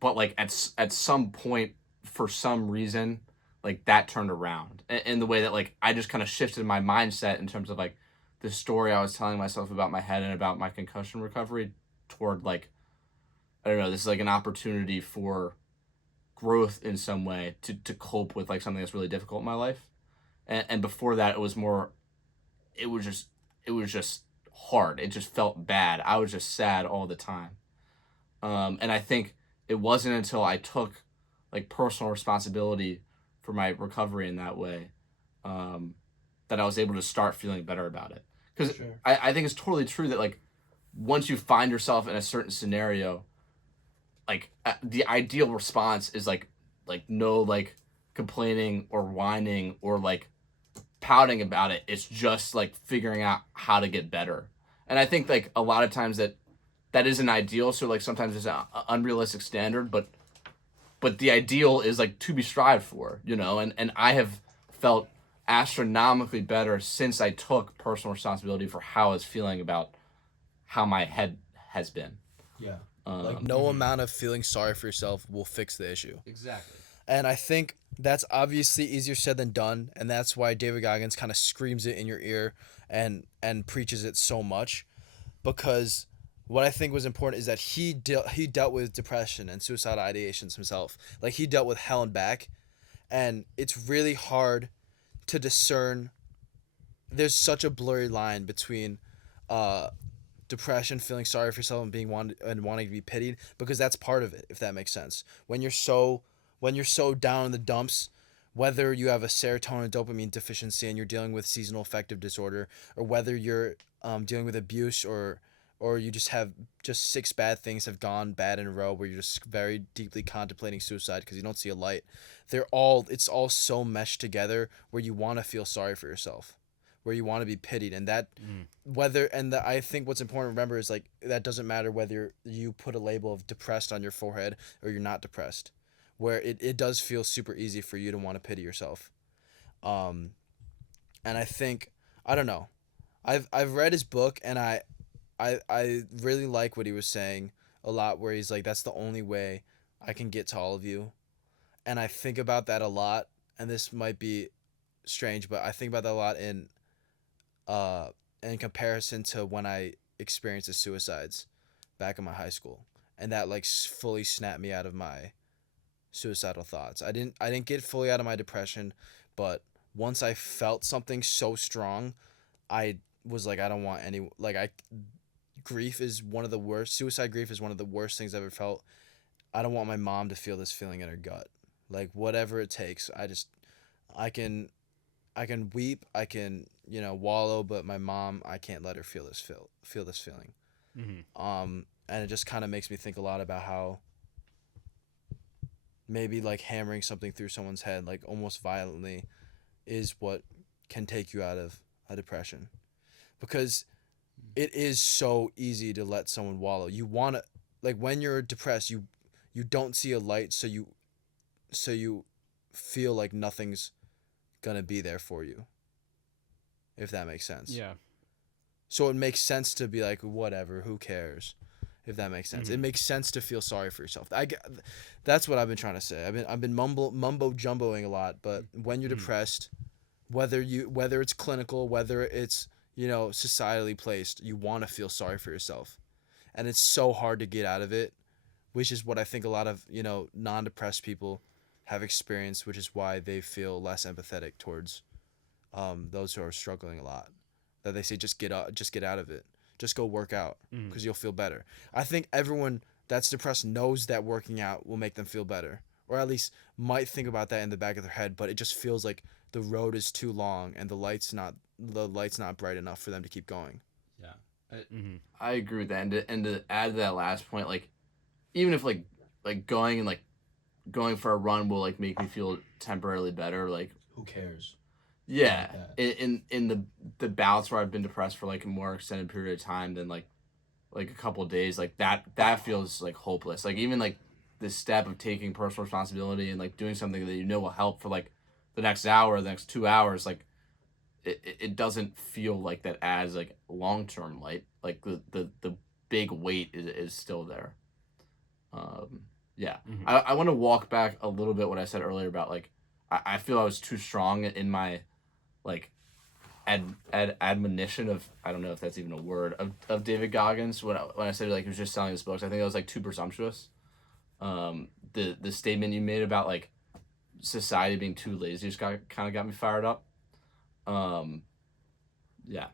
But like at some point, for some reason, like that turned around in the way that like I just kind of shifted my mindset in terms of like the story I was telling myself about my head and about my concussion recovery toward like, I don't know, this is like an opportunity for growth in some way to cope with like something that's really difficult in my life. And before that, it was it was just hard. It just felt bad. I was just sad all the time. And I think it wasn't until I took like personal responsibility for my recovery in that way that I was able to start feeling better about it. Because I think it's totally true that like once you find yourself in a certain scenario, like the ideal response is like no like complaining or whining or like pouting about it. It's just like figuring out how to get better. And I think like a lot of times that isn't ideal. So like sometimes it's an unrealistic standard, but the ideal is like to be strived for, you know. And I have felt astronomically better since I took personal responsibility for how I was feeling about how my head has been. Yeah. Like no amount of feeling sorry for yourself will fix the issue. Exactly. And I think that's obviously easier said than done, and that's why David Goggins kind of screams it in your ear and preaches it so much, because what I think was important is that he dealt with depression and suicidal ideations himself. Like he dealt with hell and back, and it's really hard to discern. There's such a blurry line between depression, feeling sorry for yourself, and wanting to be pitied, because that's part of it, if that makes sense. When you're so down in the dumps, whether you have a serotonin dopamine deficiency and you're dealing with seasonal affective disorder, or whether you're dealing with abuse, or you just have 6 bad things have gone bad in a row where you're just very deeply contemplating suicide because you don't see a light, it's all so meshed together where you want to feel sorry for yourself, where you want to be pitied, and that I think what's important to remember is like that doesn't matter whether you put a label of depressed on your forehead or you're not depressed, where it does feel super easy for you to want to pity yourself. And I think, I don't know, I've read his book, and I really like what he was saying a lot, where he's like, that's the only way I can get to all of you. And I think about that a lot, and this might be strange, but I think about that a lot in comparison to when I experienced the suicides back in my high school, and that like fully snapped me out of my suicidal thoughts. I didn't get fully out of my depression, but once I felt something so strong, I was like, I don't want any, like, grief is one of the worst. Suicide grief is one of the worst things I've ever felt. I don't want my mom to feel this feeling in her gut. Like whatever it takes, I can weep, I can, wallow, but my mom, I can't let her feel this feeling. And it just kind of makes me think a lot about how maybe like hammering something through someone's head, like almost violently, is what can take you out of a depression, because it is so easy to let someone wallow. You want to, like, when you're depressed, you don't see a light, so you feel like nothing's gonna be there for you, if that makes sense. Yeah. So it makes sense to be like, whatever, who cares, if that makes sense. It makes sense to feel sorry for yourself. That's what I've been trying to say. I've been mumbo jumboing a lot, but when you're depressed, whether it's clinical, whether it's societally placed, you want to feel sorry for yourself, and it's so hard to get out of it, which is what I think a lot of non-depressed people have experienced, which is why they feel less empathetic towards those who are struggling a lot. That they say, just get out of it, just go work out, because you'll feel better. I think everyone that's depressed knows that working out will make them feel better, or at least might think about that in the back of their head, but it just feels like the road is too long and the light's not bright enough for them to keep going. Yeah. I agree with that. And to add to that last point, like, even if like going for a run will like make me feel temporarily better, like, Who cares? yeah, in the bouts where I've been depressed for like a more extended period of time than like a couple of days, like that feels like hopeless. Like even like this step of taking personal responsibility and like doing something that will help for like the next hour, the next 2 hours, like it doesn't feel like that adds like long-term light. Like the big weight is still there. Yeah. I want to walk back a little bit what I said earlier about like I feel I was too strong in my like admonition of, I don't know if that's even a word, of David Goggins when I said like he was just selling his books. I think that was like too presumptuous. The statement you made about like society being too lazy just kind of got me fired up. Yeah.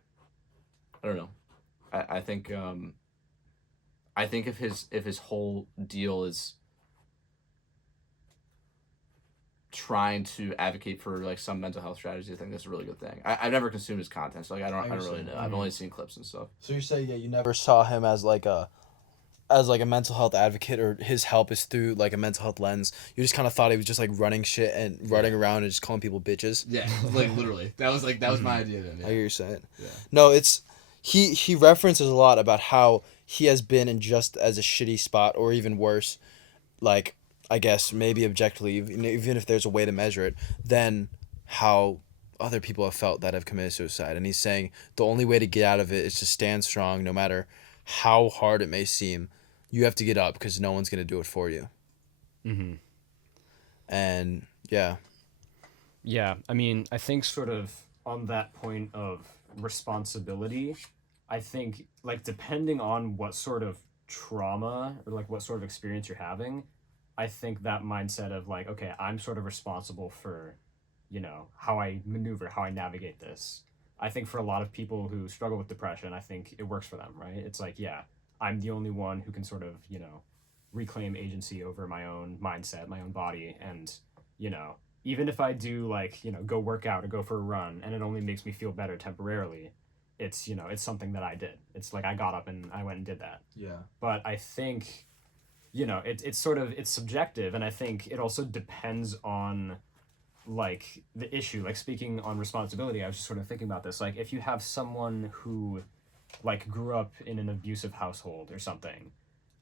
I don't know. I think if his whole deal is trying to advocate for like some mental health strategy, I think that's a really good thing. I've never consumed his content, so like I don't really know. I've only seen clips and stuff. So you're saying you never saw him as like a mental health advocate, or his help is through like a mental health lens. You just kind of thought he was just like running shit and running around and just calling people bitches. Yeah, like literally. That was my idea then. Yeah. I hear you saying. Yeah. No, it's he references a lot about how he has been in just as a shitty spot, or even worse, like I guess maybe objectively, even if there's a way to measure it, than how other people have felt that have committed suicide. And he's saying the only way to get out of it is to stand strong, no matter how hard it may seem. You have to get up because no one's gonna do it for you. Mm-hmm. And yeah. Yeah, I mean, I think sort of on that point of responsibility, I think like depending on what sort of trauma or like what sort of experience you're having, I think that mindset of like, okay, I'm sort of responsible for, how I maneuver, how I navigate this. I think for a lot of people who struggle with depression, I think it works for them, right? It's like, yeah, I'm the only one who can sort of, reclaim agency over my own mindset, my own body. And, even if I do like, go work out or go for a run and it only makes me feel better temporarily, it's, it's something that I did. It's like I got up and I went and did that. Yeah. But I think, it's subjective. And I think it also depends on like the issue. Like speaking on responsibility, I was just sort of thinking about this. Like if you have someone who like grew up in an abusive household or something,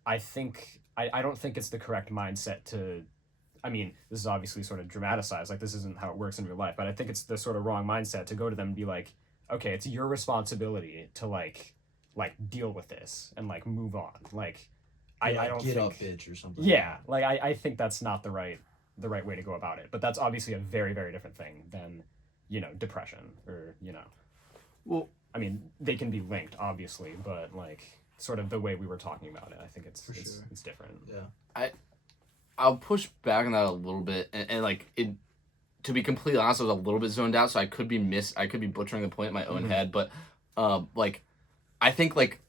I don't think it's the correct mindset to, I mean, this is obviously sort of dramatized, like this isn't how it works in real life, but I think it's the sort of wrong mindset to go to them and be like, okay, it's your responsibility to like deal with this and like move on. Like, I don't get think, up, bitch, or something. yeah, like I think that's not the right way to go about it. But that's obviously a very, very different thing than, depression or, Well, I mean, they can be linked, obviously, but like sort of the way we were talking about it, I think it's different. Yeah. I'll push back on that a little bit, and like it. To be completely honest, I was a little bit zoned out, so I could be butchering the point in my own head, but, like, I think like,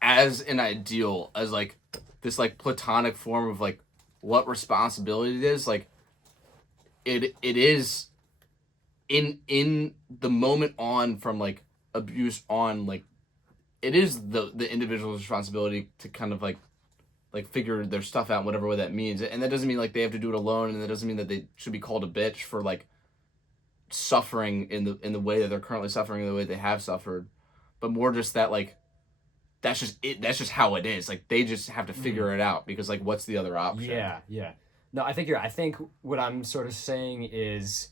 as an ideal, as like this like platonic form of like what responsibility it is, like, it is in the moment on from like abuse on, like it is the individual's responsibility to kind of like figure their stuff out, whatever way that means. And that doesn't mean like they have to do it alone, and that doesn't mean that they should be called a bitch for like suffering in the way that they're currently suffering, the way they have suffered, but more just that like that's just it, that's just how it is. Like they just have to figure it out, because like what's the other option? Yeah. No, I think what I'm sort of saying is,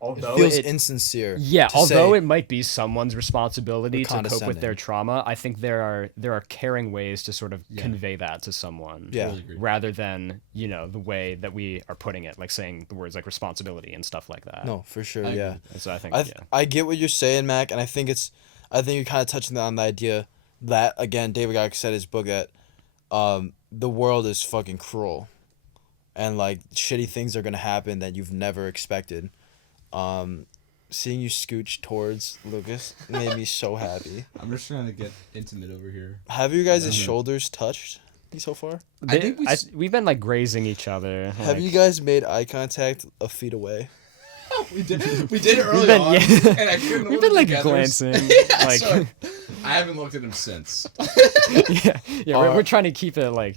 although it feels insincere. Yeah, although say, it might be someone's responsibility to cope with their trauma, I think there are caring ways to sort of convey that to someone. Yeah. Really rather than, the way that we are putting it, like saying the words like responsibility and stuff like that. No, for sure, yeah. And so I think I get what you're saying, Mac, and I think you're kind of touching on the idea that, again, David Goggins said in his book that the world is fucking cruel, and like shitty things are gonna happen that you've never expected. Seeing you scooch towards Lucas made me so happy. I'm just trying to get intimate over here. Have you guys' shoulders touched so far? I think we've been like grazing each other. Have you guys made eye contact a feet away? We did it early on, and I couldn't. We've been like glancing. Like so, I haven't looked at him since. We're trying to keep it like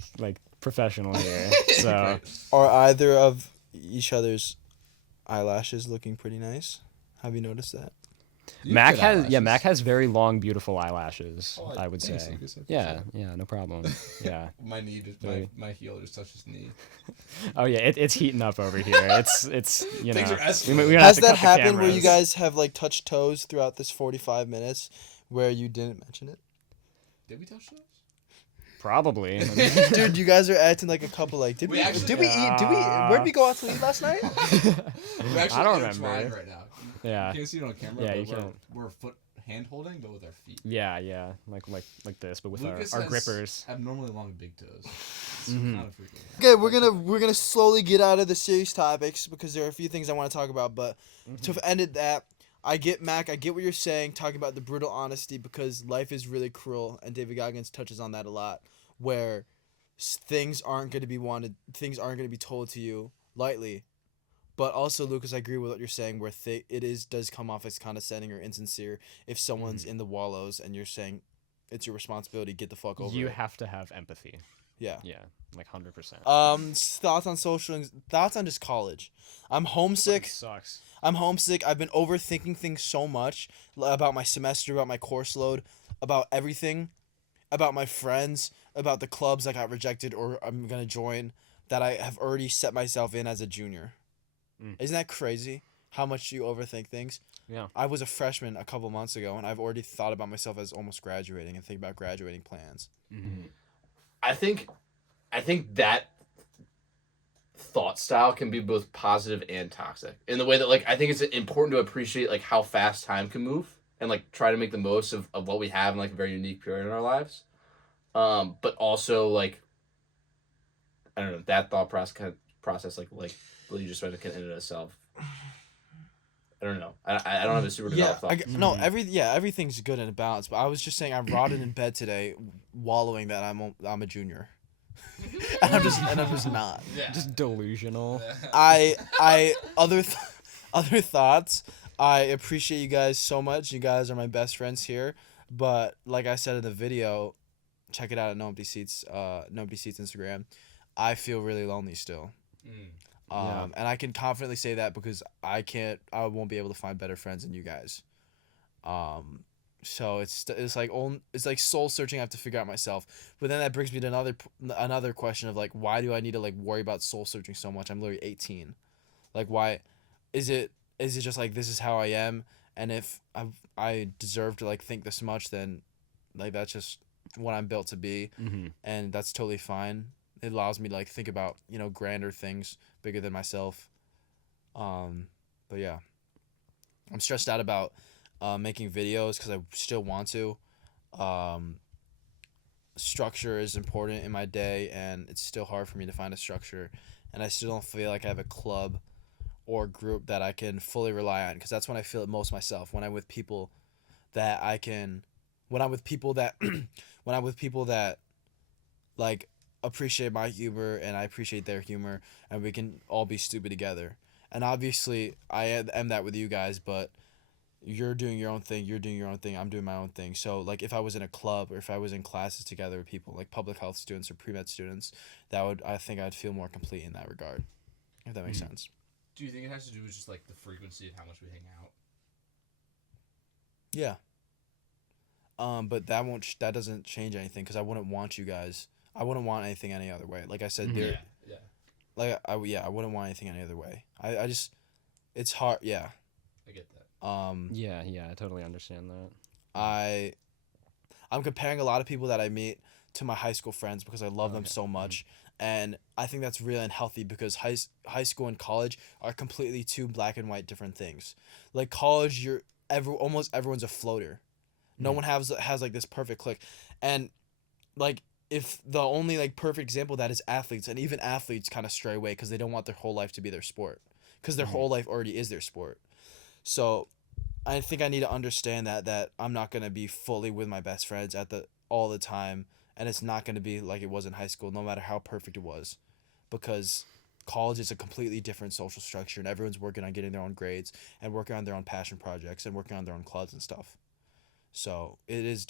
professional here. So are either of each other's eyelashes looking pretty nice? Have you noticed that? Mac has very long, beautiful eyelashes. Oh, I would say. Yeah, no problem. Yeah. My my heel just touched his knee. Oh yeah, it's heating up over here. It's Things are Has that happened where you guys have like touched toes throughout this 45 minutes where you didn't mention it? Did we touch toes? Probably. Dude, you guys are acting like a couple. Like, did we eat? Where'd we go out to eat last night? I don't remember. Right now. Yeah. You can't see it on camera. Yeah, but you can't. We're foot hand holding, but with our feet. Yeah, like this, but with our grippers. Abnormally long big toes. Mm-hmm. Okay, we're gonna slowly get out of the serious topics because there are a few things I want to talk about. But to end it, I get Mac. I get what you're saying, talking about the brutal honesty because life is really cruel, and David Goggins touches on that a lot, where things aren't going to be wanted, things aren't going to be told to you lightly. But also, Lucas, I agree with what you're saying, where does come off as condescending or insincere if someone's in the wallows and you're saying it's your responsibility, get the fuck over it. You have to have empathy. Yeah. Yeah, like 100%. Thoughts on just college. I'm homesick. Sucks. I'm homesick. I've been overthinking things so much about my semester, about my course load, about everything, about my friends, about the clubs I got rejected or I'm gonna join that I have already set myself in as a junior. Isn't that crazy? How much you overthink things? Yeah. I was a freshman a couple months ago, and I've already thought about myself as almost graduating and think about graduating plans. Mm-hmm. I think that thought style can be both positive and toxic in the way that, like, I think it's important to appreciate, like, how fast time can move and, like, try to make the most of what we have in, like, a very unique period in our lives. But also, like, I don't know, that thought process like what you just said, can in and of itself. I don't know. I don't have a super developed thought. No, everything's good in a balance. But I was just saying, I rotted in bed today, wallowing that I'm a junior, and I'm just not. Yeah. Just delusional. Other thoughts. I appreciate you guys so much. You guys are my best friends here. But like I said in the video, check it out at No Empty Seats Instagram. I feel really lonely still. And I can confidently say that because I won't be able to find better friends than you guys. So it's like soul searching. I have to figure out myself. But then that brings me to another question of like, why do I need to like worry about soul searching so much? I'm literally 18. Like, why is it just like this is how I am? And if I deserve to like think this much, then like that's just what I'm built to be, and that's totally fine. It allows me to like think about, grander things, bigger than myself. But yeah, I'm stressed out about making videos because I still want to. Structure is important in my day, and it's still hard for me to find a structure, and I still don't feel like I have a club or group that I can fully rely on, because that's when I feel it most myself, when I'm with people that like appreciate my humor and I appreciate their humor, and we can all be stupid together. And obviously I am that with you guys, but you're doing your own thing, I'm doing my own thing. So like if I was in a club or if I was in classes together with people like public health students or pre-med students, I think I'd feel more complete in that regard, if that makes sense. Do you think it has to do with just like the frequency of how much we hang out? Yeah. But that doesn't change anything, because I wouldn't want anything any other way. Like I said, I wouldn't want anything any other way. I just, it's hard. Yeah. I get that. Yeah, I totally understand that. I'm comparing a lot of people that I meet to my high school friends because I love them so much. And I think that's really unhealthy, because high school and college are completely two black and white different things. Like college, almost everyone's a floater. No one has like this perfect click. And like, if the only like perfect example of that is athletes, and even athletes kind of stray away because they don't want their whole life to be their sport, because their whole life already is their sport. So I think I need to understand that I'm not going to be fully with my best friends all the time, and it's not going to be like it was in high school, no matter how perfect it was, because college is a completely different social structure, and everyone's working on getting their own grades and working on their own passion projects and working on their own clubs and stuff. So it is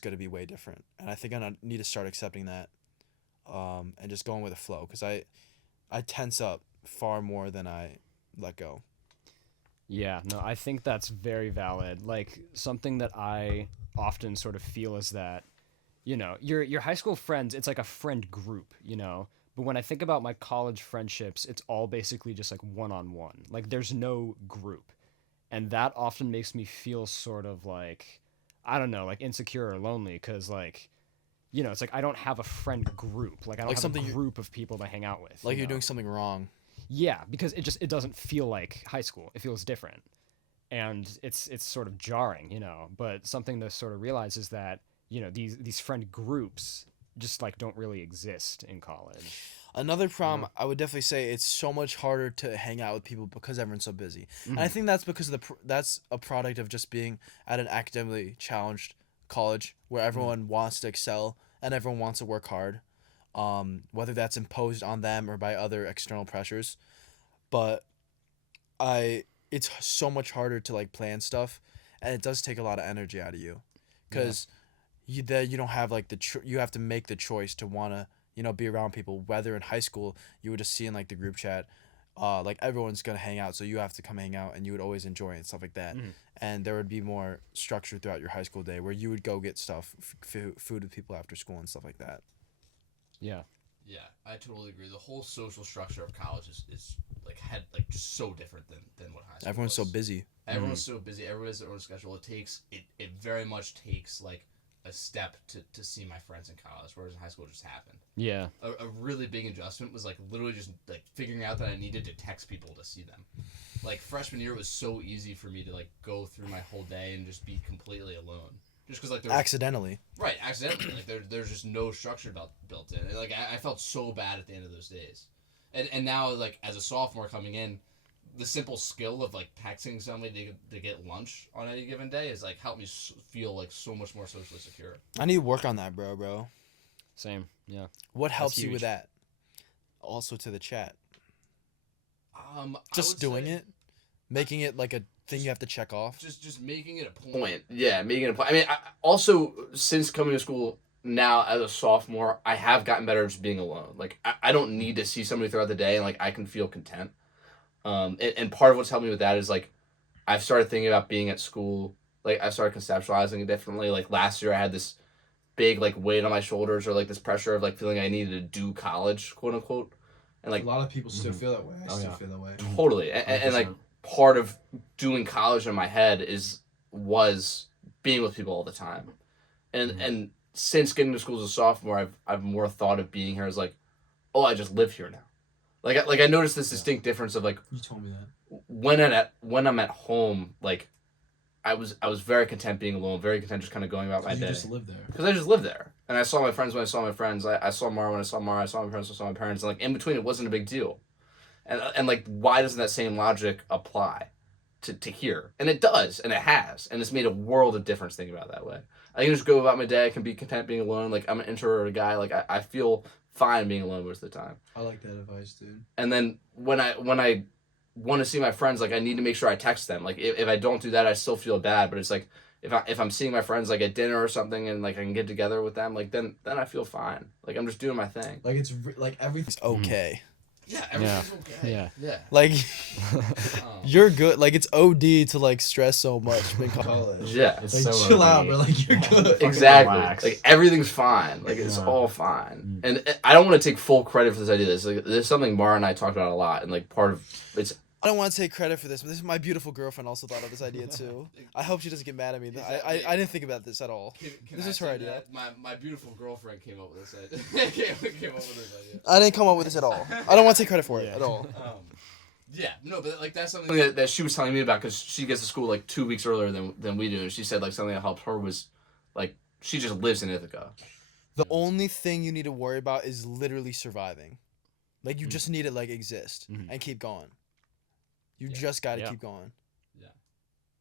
going to be way different, and I think I need to start accepting that, and just going with the flow, because I tense up far more than I let go. Yeah, no, I think that's very valid. Like, something that I often sort of feel is that, your high school friends, it's like a friend group, But when I think about my college friendships, it's all basically just like one-on-one. Like, there's no group. And that often makes me feel sort of like, I don't know, like insecure or lonely, because like, it's like I don't have a friend group. Like, I don't have a group of people to hang out with. Like, you're doing something wrong. Yeah, because it doesn't feel like high school. It feels different. And it's sort of jarring, But something to sort of realize is that, these friend groups just like don't really exist in college. Another problem, I would definitely say it's so much harder to hang out with people because everyone's so busy. And I think that's because of that's a product of just being at an academically challenged college where everyone wants to excel and everyone wants to work hard, whether that's imposed on them or by other external pressures. But it's so much harder to like plan stuff, and it does take a lot of energy out of you, because you don't have like you have to make the choice to wanna be around people. Whether in high school you would just see in like the group chat, like everyone's gonna hang out, so you have to come hang out, and you would always enjoy it and stuff like that. And there would be more structure throughout your high school day where you would go get stuff, food with people after school and stuff like that. Yeah. Yeah, I totally agree. The whole social structure of college is like just so different than what high school Everyone's so was. busy. Everyone's so busy. Everyone has their own schedule. It very much takes like a step to see my friends in college, whereas in high school it just happened. Yeah. A really big adjustment was like literally just like figuring out that I needed to text people to see them. Like freshman year, it was so easy for me to like go through my whole day and just be completely alone. Just because like there was, Accidentally. Right, accidentally. Like there's just no structure built in. And, like I felt so bad at the end of those days. And now like as a sophomore coming in, the simple skill of like texting somebody to get lunch on any given day is like helped me feel like so much more socially secure. I need to work on that, bro. Same. Yeah. What helps you huge. with that? Also to the chat. Just Doing it, making it like a thing you have to check off. Just making it a point. Yeah, making it a point. I mean, also since coming to school now as a sophomore, I have gotten better at just being alone. Like I don't need to see somebody throughout the day, and like I can feel content. And part of what's helped me with that is like I've started thinking about being at school. Like I started conceptualizing it differently. Like last year I had this big like weight on my shoulders, or like this pressure of like feeling I needed to do college, quote unquote. And like a lot of people still feel that way. I still yeah. feel that way. totally. And like part of doing college in my head was being with people all the time. And since getting to school as a sophomore, I've more thought of being here as like, oh, I just live here now. Like I noticed this distinct difference of like You told me that. when I'm at home, like I was very content being alone, very content just kind of going about my You day. just live there. Because I just lived there. And I saw my friends when I saw my friends. I saw Mara when I saw Mara. I saw my parents when I saw my parents. And like in between, it wasn't a big deal. And like, why doesn't that same logic apply to here? And it does, and it has. And it's made a world of difference thinking about it that way. I can just go about my day. I can be content being alone. Like, I'm an introverted guy. Like, I feel fine being alone most of the time. I like that advice, dude. And then when I want to see my friends, like, I need to make sure I text them. Like, if I don't do that, I still feel bad. But it's like, if I'm seeing my friends, like, at dinner or something, and, like, I can get together with them, like, then I feel fine. Like, I'm just doing my thing. Like like everything's It's okay. Yeah, everything's okay. Yeah. Like you're good. Like it's OD to like stress so much in college. college. Yeah. It's Like so chill OD. out, bro. Like you're good. Exactly. relax. Like everything's fine. Like it's Yeah. all fine. And I don't want to take full credit for this idea. There's something Mara and I talked about a lot, and like part of it's. I don't want to take credit for this, but this is my beautiful girlfriend also thought of this idea too. I hope she doesn't get mad at me. I didn't think about this at all. Can This I is her say idea. that? My beautiful girlfriend came up with this idea. came up with this idea. I didn't come up with this at all. I don't want to take credit for it at all. Yeah, no, but like that's something That she was telling me about, because she gets to school like 2 weeks earlier than we do, and she said like something that helped her was like she just lives in Ithaca. The only thing you need to worry about is literally surviving. Like you just need to like exist and keep going. You just got to keep going.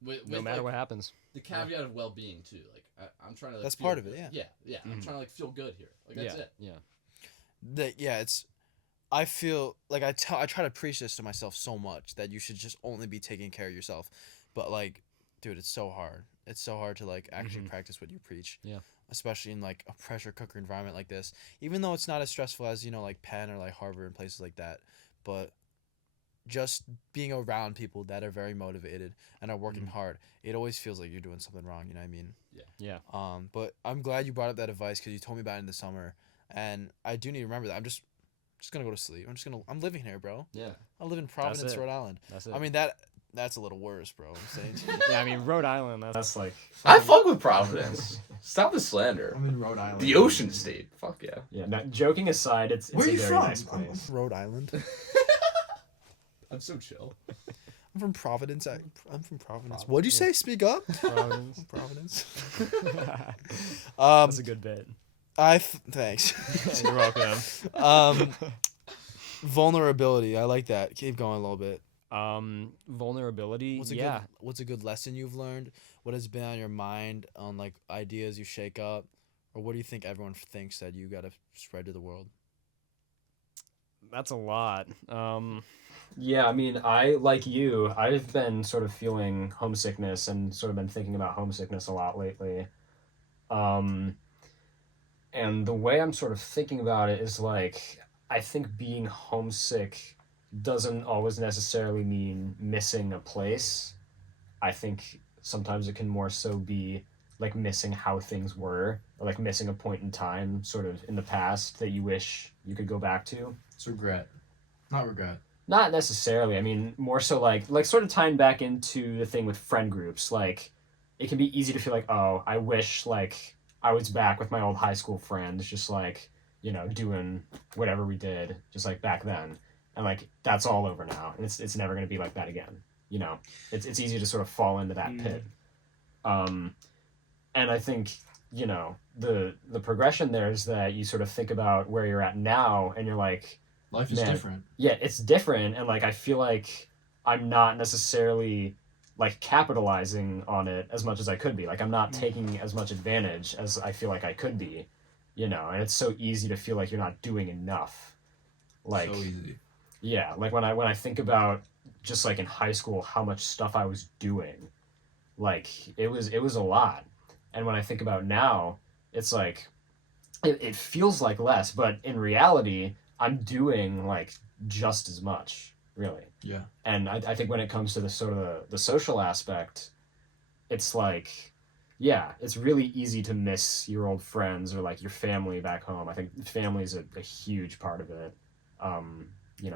No matter what happens. The caveat of well-being too. Like I'm trying to. Like, That's feel part of good. it, Yeah. I'm trying to like feel good here. Like that's it. Yeah. It's I feel like I try to preach this to myself so much that you should just only be taking care of yourself. But like, dude, it's so hard. It's so hard to like actually practice what you preach. Yeah. Especially in like a pressure cooker environment like this. Even though it's not as stressful as, like Penn or like Harvard and places like that. But just being around people that are very motivated and are working hard, it always feels like you're doing something wrong, you know what I mean? Yeah. But I'm glad you brought up that advice, because you told me about it in the summer, and I do need to remember that. I'm just gonna go to sleep. I'm living here, bro. Yeah. I live in Providence, it. Rhode Island. That's it. I mean that's a little worse, bro. I'm saying to you. Yeah, I mean Rhode Island. That's like I fuck with Providence. Stop the slander. I'm in Rhode Island. The Ocean State. Fuck yeah. yeah. Now, joking aside, it's Where a are you very from? nice place. Rhode Island. I'm so chill. I'm from Providence. I'm from Providence. What'd you say? Speak up. Providence. Providence. That's a good bit. Thanks. You're welcome. Vulnerability. I like that. Keep going a little bit. Vulnerability. What's a good lesson you've learned? What has been on your mind on like ideas you shake up, or what do you think everyone thinks that you gotta spread to the world? That's a lot. Yeah, I mean, I like you. I've been sort of feeling homesickness and sort of been thinking about homesickness a lot lately. Um, and the way I'm sort of thinking about it is like I think being homesick doesn't always necessarily mean missing a place. I think sometimes it can more so be like missing how things were, or like missing a point in time sort of in the past that you wish you could go back to. It's regret, not regret. Not necessarily. I mean, more so like sort of tying back into the thing with friend groups. Like, it can be easy to feel like, oh, I wish like I was back with my old high school friends, just like doing whatever we did, just like back then, and like that's all over now, and it's never gonna be like that again. It's easy to sort of fall into that pit. And I think the progression there is that you sort of think about where you're at now, and you're like, Life is man, different. yeah, it's different, and like I feel like I'm not necessarily like capitalizing on it as much as I could be. Like I'm not taking as much advantage as I feel like I could be, and it's so easy to feel like you're not doing enough. Like So easy. yeah, like when I think about just like in high school how much stuff I was doing, like it was a lot. And when I think about now, it's like it feels like less, but in reality, I'm doing like just as much, really. Yeah. And I think when it comes to the sort of the social aspect, it's like, yeah, it's really easy to miss your old friends or like your family back home. I think family is a huge part of it.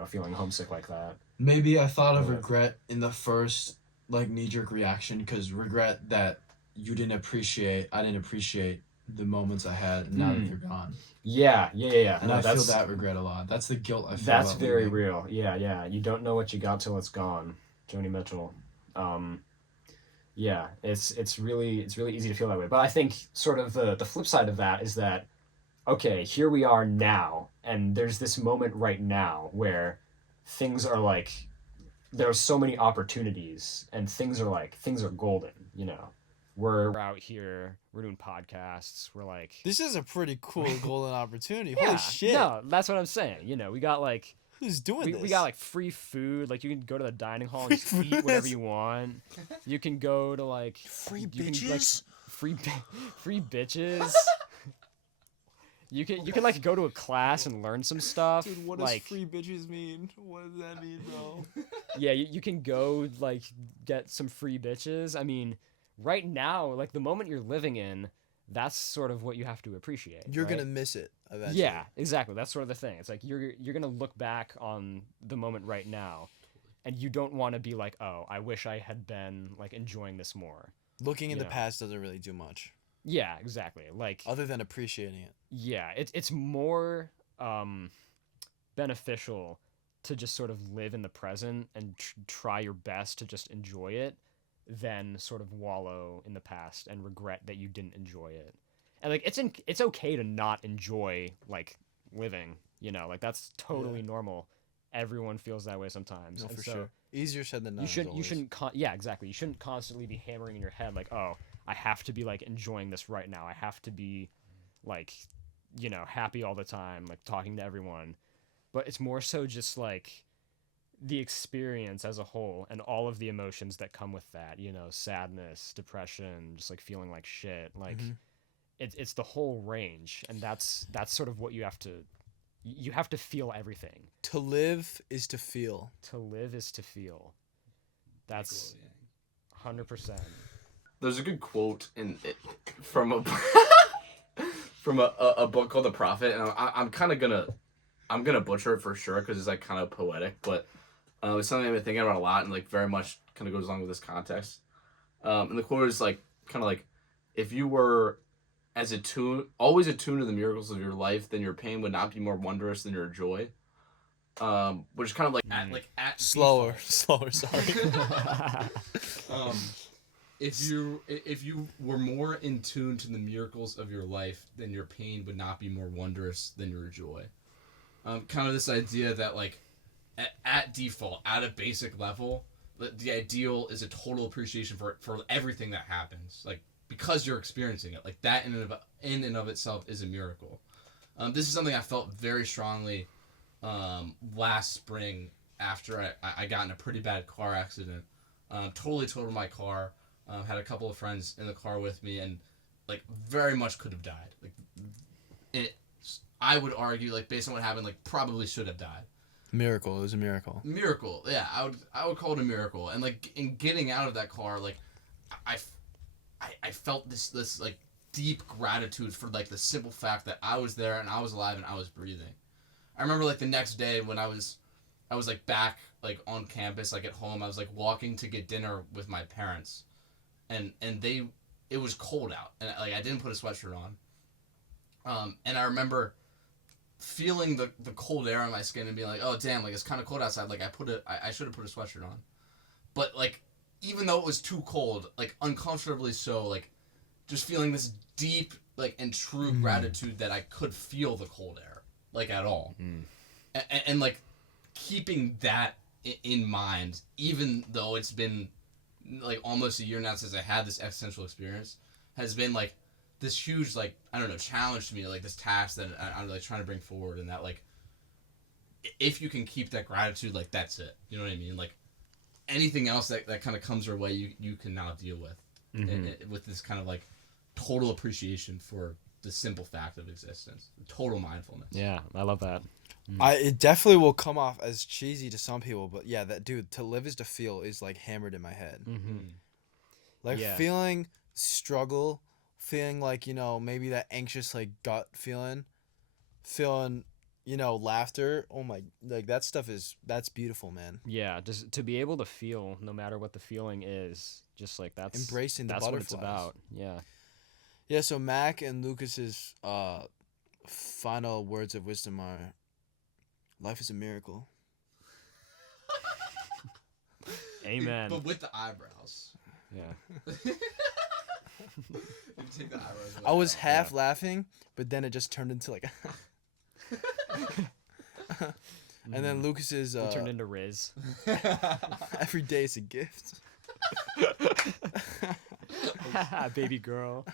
Feeling homesick like that. Maybe I thought of Yeah. regret in the first like knee-jerk reaction because regret that I didn't appreciate the moments I had and now that they're gone. Yeah. And No, I feel that regret a lot. That's the guilt I feel. That's about very leaving. real. Yeah. You don't know what you got till it's gone. Joni Mitchell. Yeah, it's really easy to feel that way. But I think sort of the flip side of that is that okay, here we are now, and there's this moment right now where things are like there are so many opportunities, and things are golden. We're We're out here. We're doing podcasts. We're like, This is a pretty cool golden opportunity. yeah, Holy shit! no, that's what I'm saying. We got like Who's doing this? we got like free food. Like you can go to the dining hall and Free just eat whatever food. you want. You can go to like Free you can, like, bitches? free bitches. You can like go to a class and learn some stuff. Dude, what does like free bitches mean? What does that mean, bro? yeah, you can go like get some free bitches. I mean, right now, like the moment you're living in, that's sort of what you have to appreciate. You're right? gonna miss it eventually. Yeah, exactly. That's sort of the thing. It's like you're gonna look back on the moment right now, and you don't want to be like, oh, I wish I had been like enjoying this more. Looking in the Yeah. past doesn't really do much Yeah, exactly. Like other than appreciating it. yeah, it's more beneficial to just sort of live in the present and try your best to just enjoy it than sort of wallow in the past and regret that you didn't enjoy it. And like it's okay to not enjoy like living, like that's totally normal. Everyone feels that way sometimes. No, And for so sure. Easier said than done. you shouldn't yeah, exactly. You shouldn't constantly be hammering in your head like, "Oh, I have to be like enjoying this right now. I have to be like, happy all the time, like talking to everyone." But it's more so just like the experience as a whole and all of the emotions that come with that, sadness, depression, just like feeling like shit. Like it's the whole range, and that's sort of what you have to feel everything. To live is to feel. To live is to feel. That's 100%. There's a good quote from a from a book called The Prophet, and I'm gonna butcher it for sure because it's like kind of poetic, but it's something I've been thinking about a lot and like very much kind of goes along with this context. And the quote is like kind of like, if you were always attuned to the miracles of your life, then your pain would not be more wondrous than your joy. Which is kind of like at Slower. Sorry. If you were more in tune to the miracles of your life, then your pain would not be more wondrous than your joy. kind of this idea that like at default, at a basic level, the ideal is a total appreciation for everything that happens, like because you're experiencing it, like that in and of itself is a miracle. This is something I felt very strongly last spring after I got in a pretty bad car accident. Totally totaled my car. Had a couple of friends in the car with me, and like very much could have died. Like I would argue, like based on what happened, like probably should have died. Miracle. It was a miracle. Miracle. Yeah, I would call it a miracle. And like in getting out of that car, like I felt this like deep gratitude for like the simple fact that I was there and I was alive and I was breathing. I remember like the next day when I was like back like on campus, like at home, I was like walking to get dinner with my parents, and it was cold out, and like I didn't put a sweatshirt on, and I remember feeling the cold air on my skin and being like, oh damn, like it's kind of cold outside, like I should have put a sweatshirt on, but like even though it was too cold, like uncomfortably so, like just feeling this deep like and true gratitude that I could feel the cold air like at all, and like keeping that in mind, even though it's been like almost a year now since I had this existential experience, has been like this huge like I don't know challenge to me, like this task that I'm like trying to bring forward, and that like if you can keep that gratitude, like that's it, you know what I mean, like anything else that kind of comes your way you can now deal with, with this kind of like total appreciation for the simple fact of existence, total mindfulness. Yeah, I love that. It definitely will come off as cheesy to some people, but yeah, that dude, to live is to feel is like hammered in my head. Like Yeah. feeling struggle, feeling like, you know, maybe that anxious like gut feeling, you know, laughter. Oh my, like that stuff that's beautiful, man. Yeah, just to be able to feel no matter what the feeling is, just like that's Embracing the that's what it's butterflies. about. Yeah. Yeah, so Mac and Lucas's final words of wisdom are, life is a miracle. Amen. But with the eyebrows. Yeah. You take the eyebrows I was half laughing, but then it just turned into like and then Lucas's It turned into Riz. every day is a gift. Baby girl.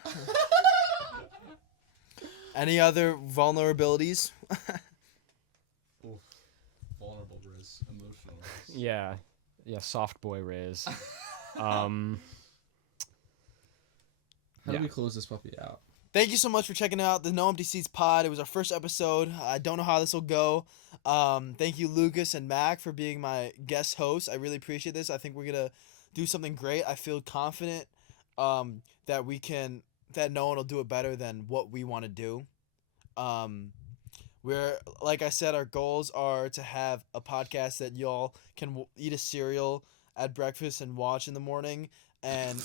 Any other vulnerabilities? Vulnerable Riz, emotional Riz. Yeah. Yeah, soft boy Riz. How do we close this puppy out? Thank you so much for checking out the No Empty Seats pod. It was our first episode. I don't know how this will go. Thank you, Lucas and Mac, for being my guest hosts. I really appreciate this. I think we're gonna do something great. I feel confident that no one will do it better than what we want to do. We're, like I said, our goals are to have a podcast that y'all can eat a cereal at breakfast and watch in the morning. And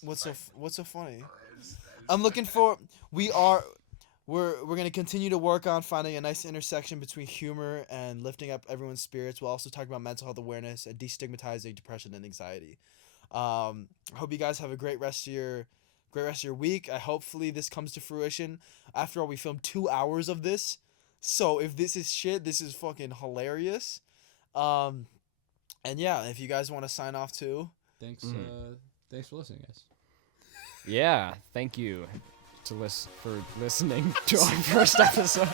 what's so funny? I'm looking for. We're gonna continue to work on finding a nice intersection between humor and lifting up everyone's spirits. We'll also talk about mental health awareness and destigmatizing depression and anxiety. I hope you guys have a great rest of your week. Hopefully this comes to fruition. After all, we filmed 2 hours of this, so if this is shit, this is fucking hilarious. And yeah, if you guys want to sign off too. Thanks for listening, guys. Yeah, thank you for listening to our first episode.